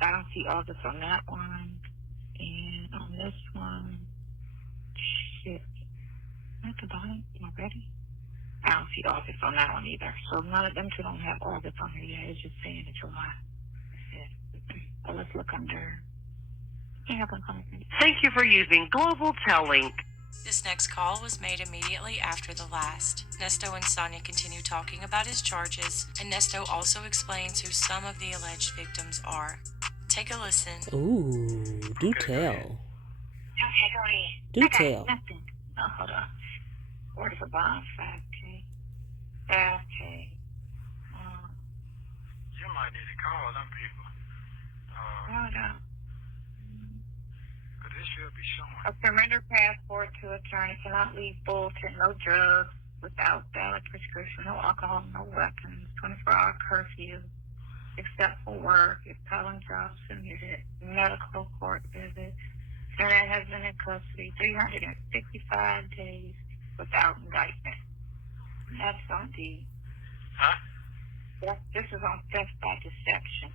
I don't see August on that one. And on this one, shit. Am I at the bottom? Am I ready? I don't see August on that one either. So none of them two don't have August on here yet. It's just saying that July. So let's look under. Thank you for using Global Tel Link. This next call was made immediately after the last. Nesto and Sonya continue talking about his charges, and Nesto also explains who some of the alleged victims are. Take a listen. Ooh, do tell. Okay, go ahead. Do tell. Nothing. No, hold on. Order for bond, 5K. Okay. You might need to call them people. Hold on. But this should be showing. A surrender passport to attorney cannot leave bulletin, no drugs without valid prescription, no alcohol, no weapons, 24-hour curfew, except for work, if pollen drops submitted, medical court visit. And that has been in custody 365 days without indictment. And that's on the... Huh? This is on theft by deception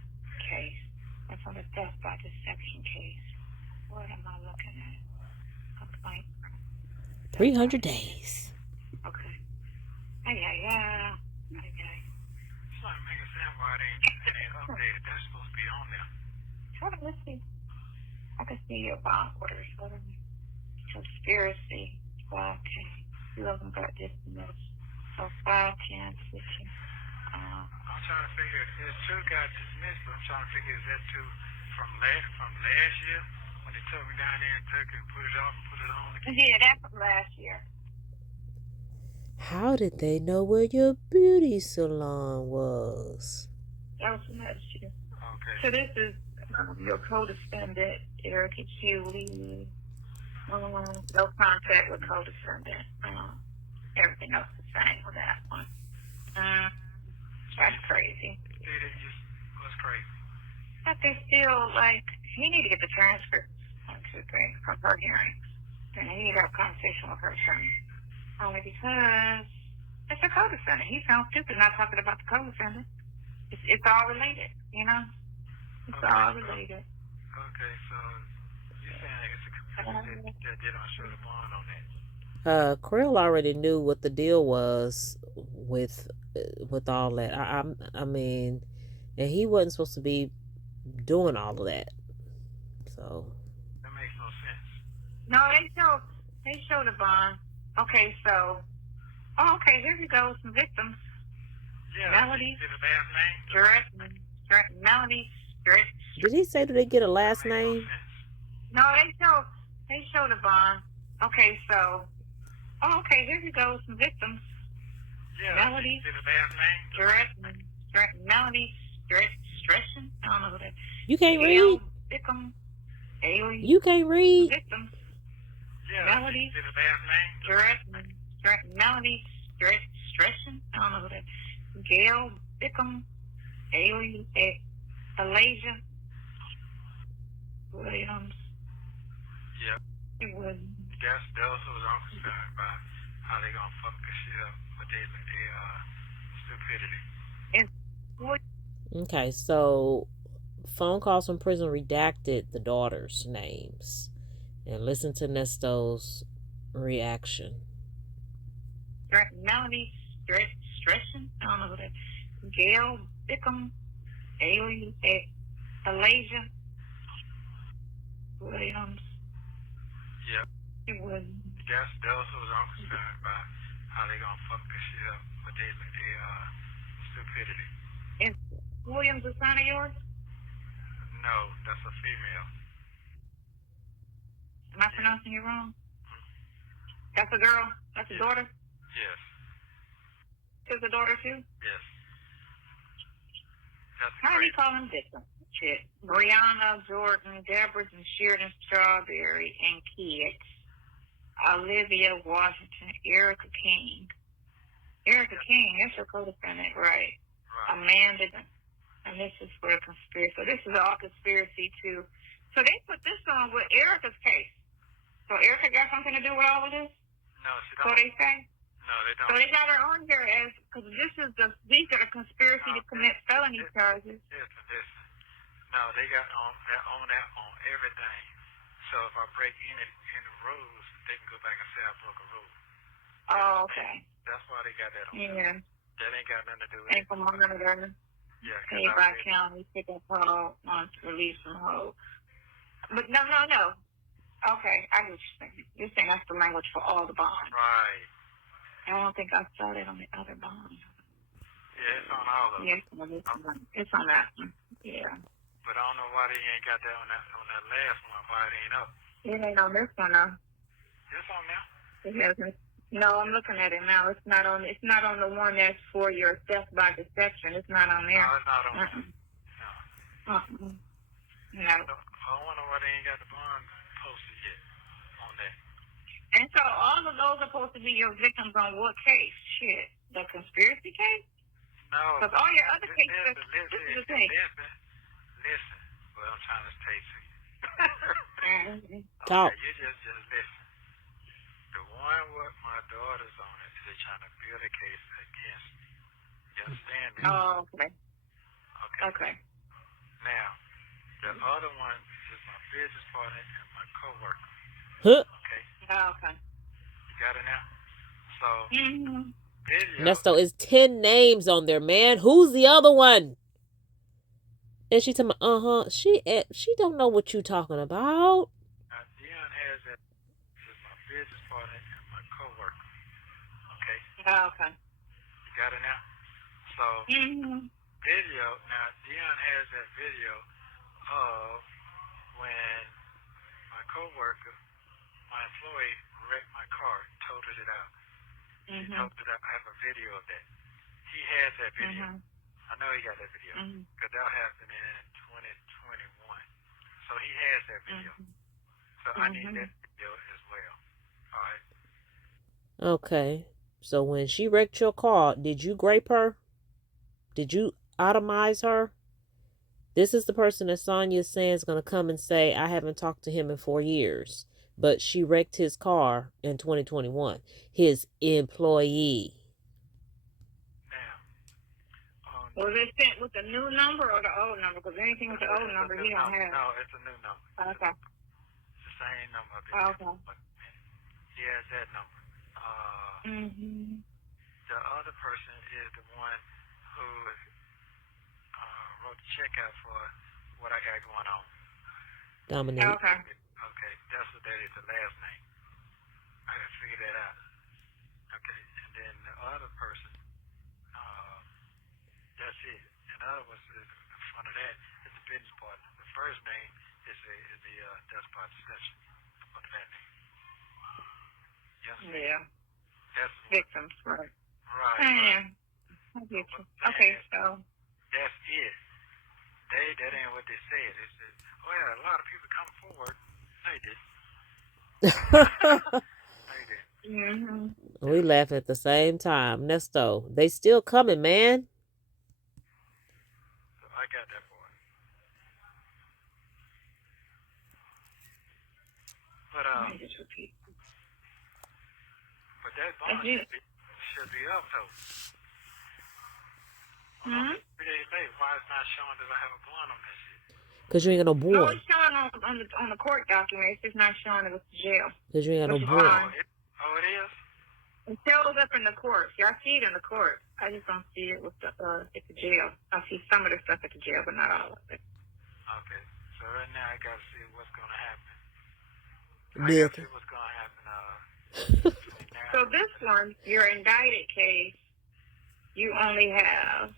case. That's on the theft by deception case. What am I looking at? Complaint. 300 days. Okay. Yeah. It's not making sense why it ain't updated. That's supposed to be on there. Hold on, let's see. I can see your bond orders. Hold on. Conspiracy. 5K. 2 of them got dismissed. So 5, 10, 15. I'm trying to figure, there's 2 got dismissed, but I'm trying to figure, is that 2 from last year when they took me down there and took it and put it off and put it on again? Yeah, that's from last year. How did they know where your beauty salon was? That was from last year. Okay. So this is your co-defendant, Erica Hewley. No contact with co-defendant. Everything else is the same with that one. That's crazy. What's crazy? But they still, he need to get the transcripts from her hearings. And he need to have a conversation with her attorney. Only because it's a co-defendant. He sounds stupid not talking about the co-defendant. It's all related, you know? It's all related. Okay, so you're saying it's a computer that they don't show the bond on that. Krill already knew what the deal was with all that. I mean, and he wasn't supposed to be doing all of that. So that makes no sense. No, they show the bond. Okay, so here we go. Some victims. Yeah. Melody. Did the last name? Direct. Melody. Direct. Did he say, do they get a last name? No, they show the bond. Okay, so here we go. Some victims. Yeah. Melody. Did the last name? Direct. Melody. Direct. Stretching. I don't know who that. You can't read. Victim. Alien. You can't read. Victims. Yeah. Melody. Did the last name? Direct. Melody. Direct. Stretching. I don't know who that. Gail. Victim. Alien. Alasia. Williams. Yeah. It was. That's what I'm concerned about. How they gonna fuck this shit up with their stupidity. Okay, so phone calls from prison redacted the daughters' names. And listen to Nesto's reaction. Direct Melody, Direct Stretching. I don't know who that. Gail Bickham, Alien, Alasia Williams. Yeah. It was. That's what I'm concerned about. How they gonna fuck this shit up with their stupidity. Is Williams a son of yours? No, that's a female. Am I pronouncing it wrong? That's a girl? That's a daughter? Yes. Is a daughter too? Yes. How do you call them victims? Shit. Brianna, Jordan, Deborah, and Sheridan Strawberry, and kids. Olivia Washington, Erica King. Erica King, that's your co-defendant, right? Amanda, and this is for a conspiracy. So this is all conspiracy too. So they put this on with Erica's case. So Erica got something to do with all of this? No, she don't. So they say? No, they don't. So they got her on here as, because these are the conspiracy to commit felony charges. Listen. No, they got on everything. So if I break any rules, they can go back and say I broke a rule. Oh, okay. That's why they got that on. Yeah. That ain't got nothing to do with it. Ain't from monitor. Yeah. Paid by county, pick up hold, on release from hold. But no. Okay, I get what you're saying. You're saying that's the language for all the bonds. Right. I don't think I saw that on the other bond. Yeah, it's on all of them. Yes, it's on that one. Yeah. But I don't know why they ain't got that on that last one. Why it ain't up? It ain't on this one though. It's on there. It hasn't. No, I'm looking at it now. It's not on the one that's for your theft by deception. It's not on there. No, it's not on there. No. No. I wonder why they ain't got the bond posted yet on that. And so all of those are supposed to be your victims on what case? Shit. The conspiracy case? No. Because all your other cases, this is the thing. Listen. What I'm trying to say to you. Talk. Okay, you just listen. The one with my daughters on it, they're trying to build a case against me. You understand me? Oh, okay. Okay. Now, the other one is my business partner and my coworker. Huh. Okay. Oh, okay. You got it now? So, video. Nesto is 10 names on there, man. Who's the other one? And she told me, she don't know what you talking about. Now, Dion has that. This is my business partner and my coworker. Okay. Oh, okay. You got it now? So, video. Now, Dion has that video of when my coworker, my employee, wrecked my car, totaled it out. He totaled it out. I have a video of that. He has that video. I know he got that video because that happened in 2021. So he has that video. So I need that video as well. All right. Okay. So when she wrecked your car, did you grape her? Did you atomize her? This is the person that Sonya is saying is going to come and say, I haven't talked to him in 4 years. but she wrecked his car in 2021. His employee. Damn. Was it sent with the new number or the old number? Because anything with the old number, he don't have. No, it's a new number. Okay. It's the same number. Okay. He has that number. The other person is the one who wrote the check out for what I got going on. Dominique. Okay. Okay, that's what that is, the last name. I gotta figure that out. Okay, and then the other person, that's it. And the other was in front of that is the business partner. The first name is the death part deception. Front of that name. Yes. Yeah. That's Victims, right. Right. Yeah. I get you. Okay, so. That's it. That ain't what they said. They said, oh yeah, a lot of people come forward. They did. We laugh at the same time. Nesto, they still coming, man. So I got that boy. But that bond should be up though. 3 days late, why is not showing that I have a bond on that shit? Because you ain't got no No, boy. it's showing on the court documents. It's just not showing it was jail. Because you ain't got no boy. It is? It shows up in the court. See, I see it in the court. I just don't see it with at the jail. I see some of the stuff at the jail, but not all of it. Okay. So right now I got to see what's going to happen. Yeah. I got to see what's going to happen. So this one, your indicted case, you only have,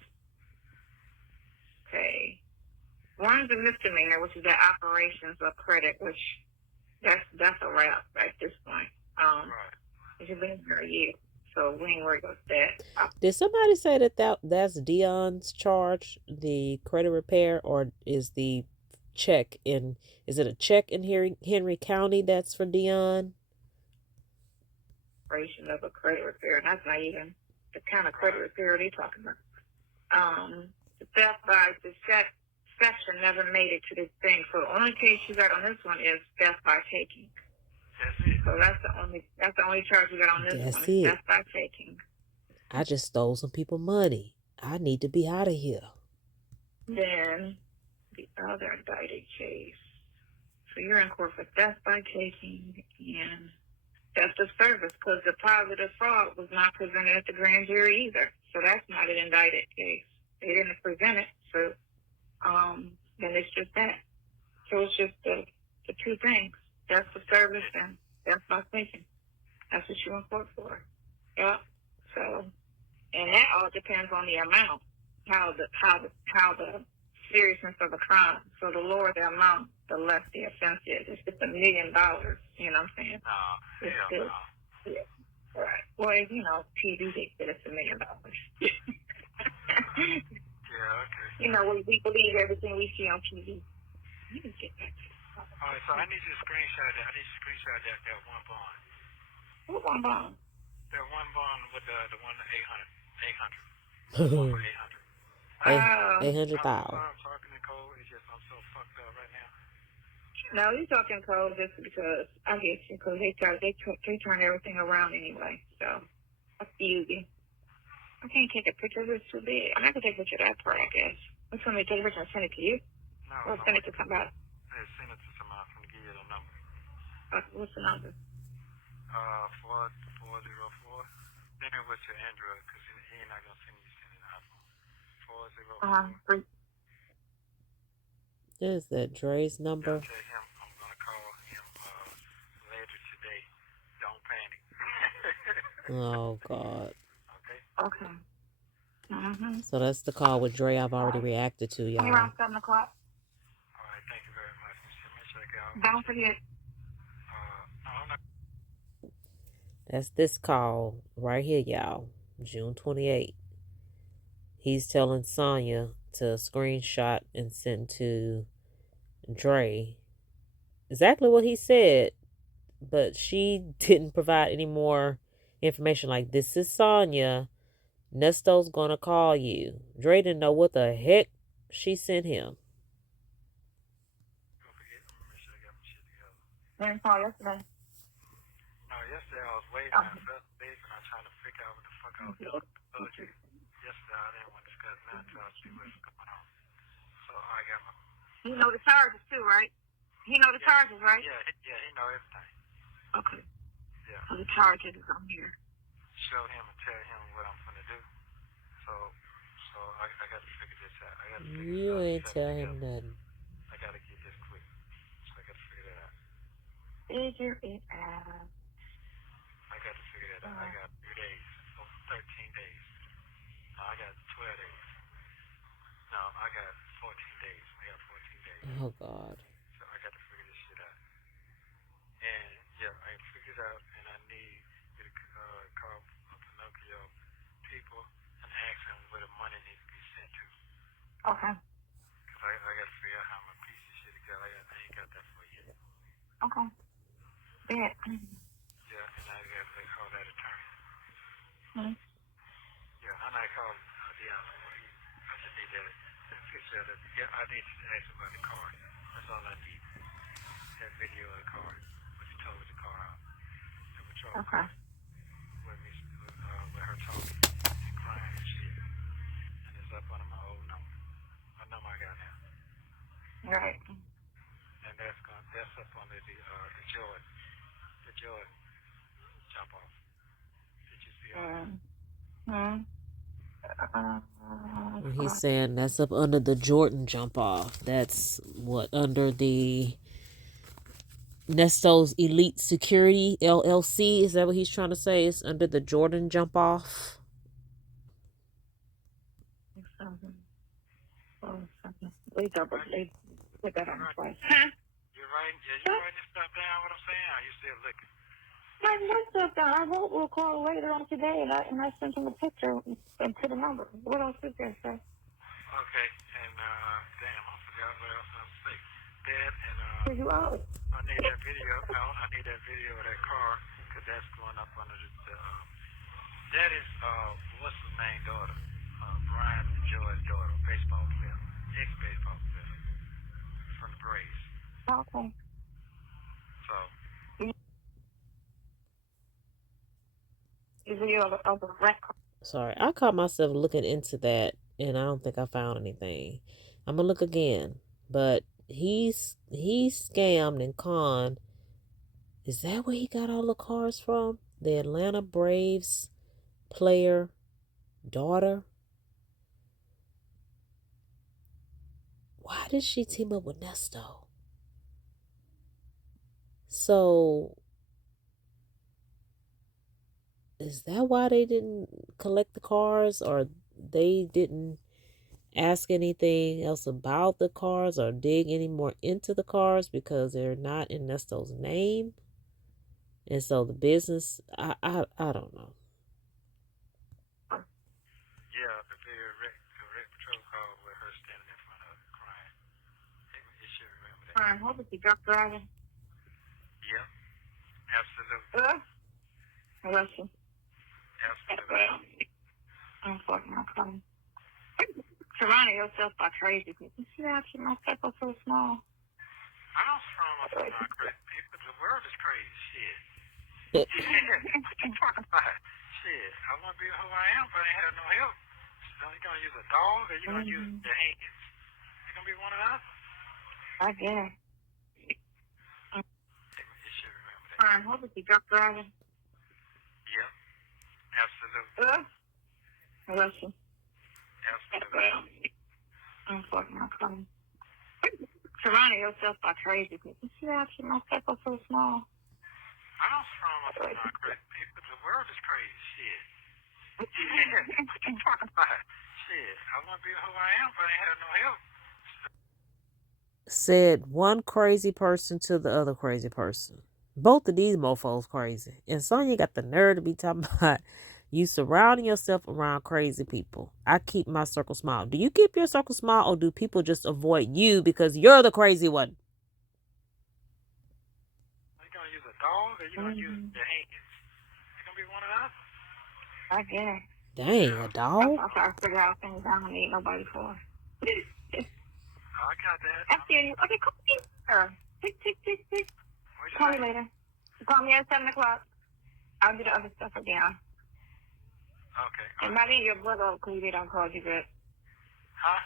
one's a misdemeanor, which is the operations of credit, which that's a wrap at this point. Right. It's been here a year, so we ain't worried about that. Did somebody say that's Dion's charge, the credit repair, or is the check is it a check in Henry County that's for Dion? Operation of a credit repair, and that's not even the kind of credit repair they talking about. The theft by deception never made it to this thing, so the only case you got on this one is theft by taking. That's it. So that's the only charge you got on this one. That's it. Theft by taking. I just stole some people money. I need to be out of here. Then the other indicted case. So you're in court for theft by taking and theft of service, because the positive fraud was not presented at the grand jury either. So that's not an indicted case. They didn't present it, so then it's just that. So it's just the two things. Theft of service and theft by taking. That's what you're in court for. Yeah. So, and that all depends on the amount, how the seriousness of the crime. So the lower the amount, the less the offense is. If it's $1 million, you know what I'm saying? No, It's hell still, no. yeah. Right. Well, TV thinks that it's $1 million. Yeah, okay. We believe everything we see on TV. You can get back to it. All right, so I need you to screenshot that. I need you to screenshot that one bond. What one bond? That one bond with the one 800. 800. 800,000. I'm talking in code. It's just I'm so fucked up right now. No, you're talking code just because I get you, because they turn everything around anyway. So that's easy. I can't take a picture of it. It's too big. I'm not gonna take a picture of that part, I guess. What's somebody take a picture and send it to you? No. Or send it to somebody? Send it to somebody. I'm gonna give you the number. What's the number? 4404. Then it was your Android, because he not gonna send you an iPhone. 404. Is that Dre's number? I'll tell him I'm gonna call him later today. Don't panic. Oh, God. Okay. So that's the call with Dre I've already reacted to, y'all. Around 7 o'clock. All right, thank you very much. Make sure I get Don't forget. no, I'm not. That's this call right here, y'all. June 28th. He's telling Sonya to screenshot and send to Dre exactly what he said, but she didn't provide any more information. Like, this is Sonya. Nesto's gonna call you. Dre didn't know what the heck she sent him. didn't call yesterday. No, yesterday I was waiting. I fell asleep and I was trying to figure out what the fuck I was doing. Yesterday I didn't want to discuss nothing until I see what's going on. So I got my... You know the charges too, right? He know the charges, right? Yeah, he know everything. Okay. Yeah. So the charges is on here. Show him and tell him what I'm gonna do. So I got to figure this out. I got to figure this out. You ain't tell him nothing. I got to get this quick. So I got to figure that out. Figure it out. I got to figure that out. I got 3 days. So 13 days. No, I got 12 days. No, I got 14 days. I got 14 days. Oh, God. So I got to figure this shit out. And, yeah, I figured it out, and I need you to call Pinocchio people and ask them where the money needs to be sent to. Okay. Because I got to figure out how I'm going to piece this shit together. I ain't got that for you yet. Okay. Yeah. Yeah, and I got to call that attorney. Mm-hmm. Yeah, and I called Dion. I just need that picture of it. Yeah, I need to ask about the car. That's all I need. That video of the car. What he told the car out. The patrol car. With her talking and crying and shit. And it's up under my old number. A number I got now. Right. And that's up under the Jordan. The Jordan jump off. Did you see all that? He's saying that's up under the Jordan jump off. That's what, under the Nesto's Elite Security LLC? Is that what he's trying to say? It's under the Jordan jump off. Put that on twice. You're writing this stuff down, what I'm saying? Are you still looking? Write stuff down. I wrote we'll call later on today, and I sent him a picture and to the number. What else is there, sir? Okay, and damn, I forgot what else I was say. That and You out. I need that video. I need that video of that car because that's going up under the that is what's his name daughter, Brian Joy's daughter, baseball player, ex-baseball player from the Braves. Okay. So. The video of the wreck car. Sorry, I caught myself looking into that, and I don't think I found anything. I'm gonna look again, but he's scammed and conned. Is that where he got all the cars from? The Atlanta Braves player daughter? Why did she team up with Nesto? So is that why they didn't collect the cars, or they didn't ask anything else about the cars or dig any more into the cars because they're not in Nesto's name? And so the business, I don't know. Yeah, the video wreck patrol car with her standing in front of her crying. You should remember that. Fine. What was he drunk driving? Yeah, absolutely. Listen. Absolutely. I'm fucking okay. Surrounding yourself by crazy people. You see that shit? My circle so small. I don't surround myself by crazy people. The world is crazy. Shit. What you talking about? Shit. I want to be who I am, but I ain't had no help. So you gonna use a dog or you gonna use your hands? You gonna be one of us? I guess. You should remember that. Fine. What was he drunk driving? Yeah. Absolutely. Listen. Absolutely. I'm fucking okay. Surrounding yourself by crazy people. You see that shit? My circle so small. I don't surround myself by crazy people. The world is crazy. Shit. What you talking about? Shit. I want to be who I am, but I ain't had no help. Said one crazy person to the other crazy person. Both of these mofos crazy. And Sonya got the nerve to be talking about you surrounding yourself around crazy people. I keep my circle small. Do you keep your circle small, or do people just avoid you because you're the crazy one? Are you going to use a dog or you going to use your hands? You going to be one of us? I guess. Dang, a dog? I'm trying to figure out things I don't need nobody for. I got that. I feel you. Okay, come here. Tick, tick, tick, tick. What you call me later. Call me at 7 o'clock. I'll do the other stuff for Dion. Okay. And by then, your brother, because we don't call you back. Huh?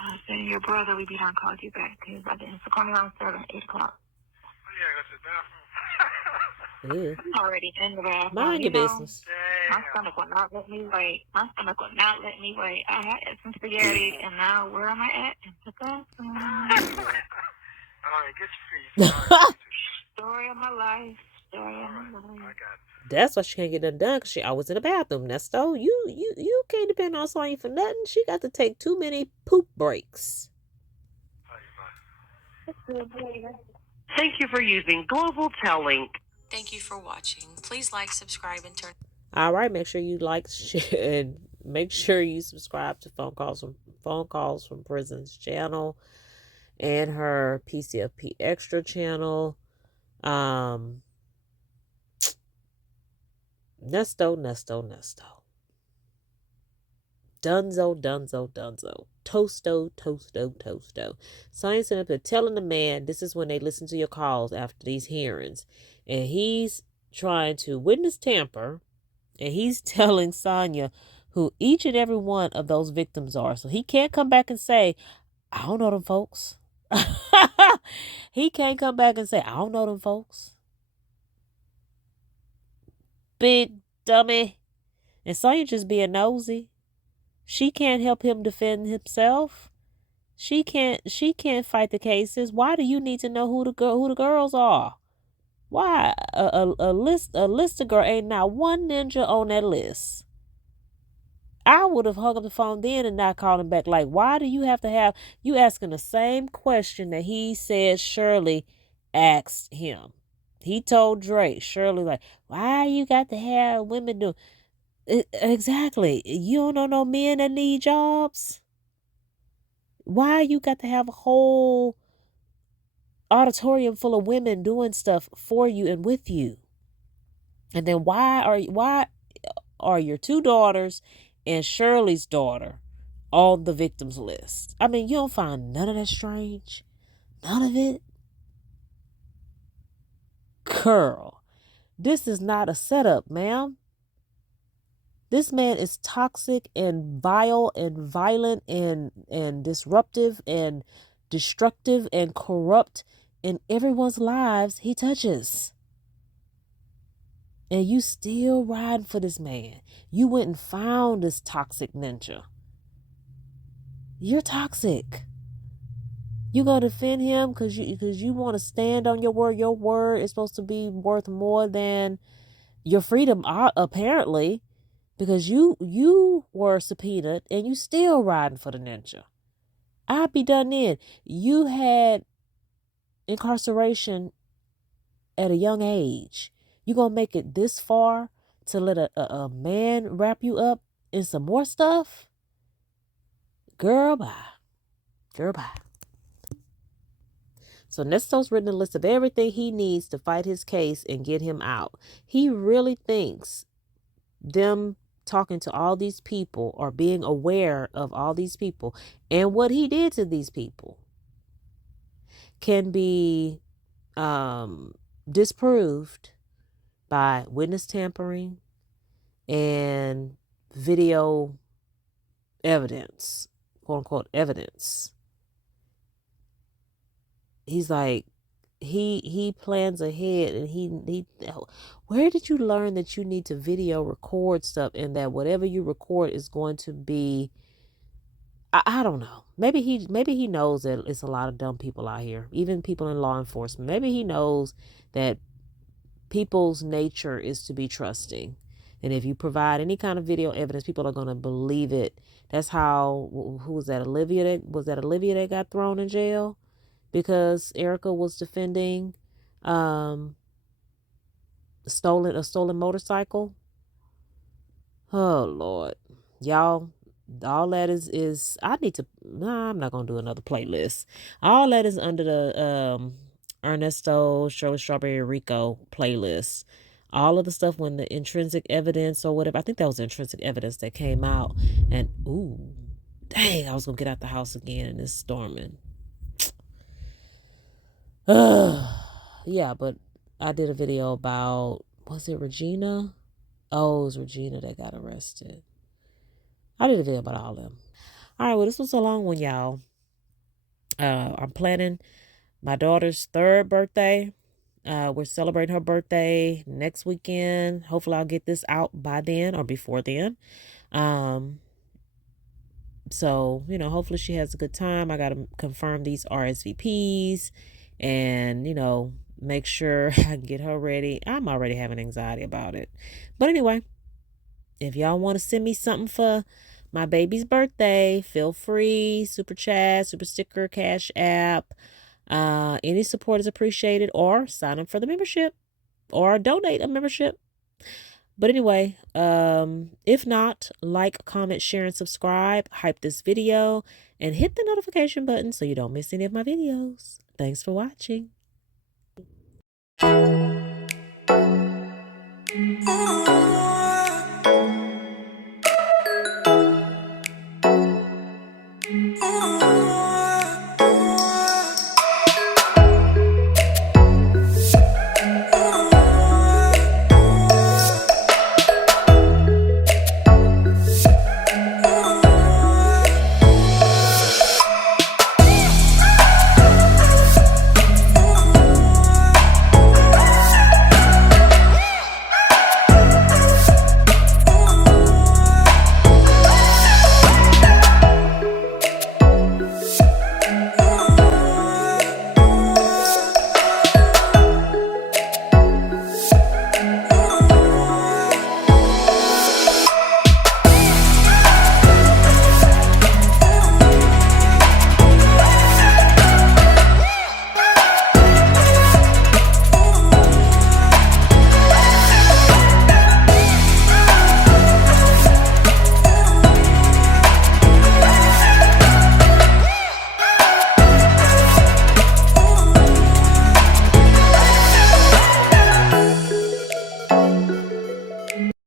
I was saying your brother, we don't call you back. Because by then, so call me around 7, 8 o'clock. Oh, yeah, go to the bathroom. Yeah. I'm already in the bathroom. Mind your business. My stomach will not let me wait. I had some spaghetti, and now where am I at? In the bathroom. All right, get your feet. Story of my life. I got it. That's why she can't get nothing done, because she always in the bathroom. Nesto, you can't depend on Sonya for nothing. She got to take too many poop breaks. Thank you for using Global Tel-Link. Thank you for watching. Please like, subscribe, and turn. All right, make sure you like, share, and make sure you subscribe to Phone Calls from Prison's channel and her PCFP Extra channel. Nesto. Dunzo. Toasto. Sonya's sitting up there telling the man this is when they listen to your calls after these hearings. And he's trying to witness tamper. And he's telling Sonya who each and every one of those victims are. So he can't come back and say, I don't know them folks. He can't come back and say, I don't know them folks. Big dummy. And Sonya just being nosy. She can't help him defend himself. She can't fight the cases. Why do you need to know who the girls are? Why? A list of girls, ain't not one ninja on that list. I would have hung up the phone then and not called him back. Like, why do you have to have you asking the same question that he said Shirley asked him? He told Drake, Shirley, like, why you got to have women do exactly? You don't know no men that need jobs? Why you got to have a whole auditorium full of women doing stuff for you and with you? And then why are your two daughters and Shirley's daughter on the victims list? I mean, you don't find none of that strange? None of it? Girl, this is not a setup, ma'am. This man is toxic and vile and violent and disruptive and destructive and corrupt in everyone's lives he touches. And you still riding for this man. You went and found this toxic ninja. You're toxic. You gonna defend him because you want to stand on your word. Your word is supposed to be worth more than your freedom, apparently, because you were subpoenaed and you still riding for the ninja. I'd be done in. You had incarceration at a young age. You gonna make it this far to let a man wrap you up in some more stuff? Girl, bye. So Nesto's written a list of everything he needs to fight his case and get him out. He really thinks them talking to all these people or being aware of all these people and what he did to these people can be disproved by witness tampering and video evidence, quote unquote evidence. He's like, he plans ahead, and he where did you learn that you need to video record stuff and that whatever you record is going to be, I don't know. Maybe he knows that it's a lot of dumb people out here, even people in law enforcement. Maybe he knows that people's nature is to be trusting. And if you provide any kind of video evidence, people are going to believe it. That's how, who was that? Olivia that got thrown in jail because Erica was defending a stolen motorcycle. Oh Lord, y'all, all that is I'm not gonna do another playlist. All that is under the Ernesto Shirley Strawberry Rico playlist. All of the stuff when the intrinsic evidence or whatever, I think that was intrinsic evidence that came out, and ooh, dang, I was gonna get out the house again and it's storming. yeah, but I did a video about, was it Regina? Oh, it was Regina that got arrested. I did a video about all of them. All right, well, this was a long one, y'all. I'm planning my daughter's 3rd birthday. We're celebrating her birthday next weekend. Hopefully I'll get this out by then or before then. So, you know, hopefully she has a good time. I got to confirm these RSVPs and, you know, make sure I can get her ready. I'm already having anxiety about it. But anyway, if y'all want to send me something for my baby's birthday, feel free. Super chat, super sticker, Cash App. Any support is appreciated, or sign up for the membership or donate a membership. But anyway, if not, like, comment, share, and subscribe. Hype this video and hit the notification button so you don't miss any of my videos. Thanks for watching. Ooh.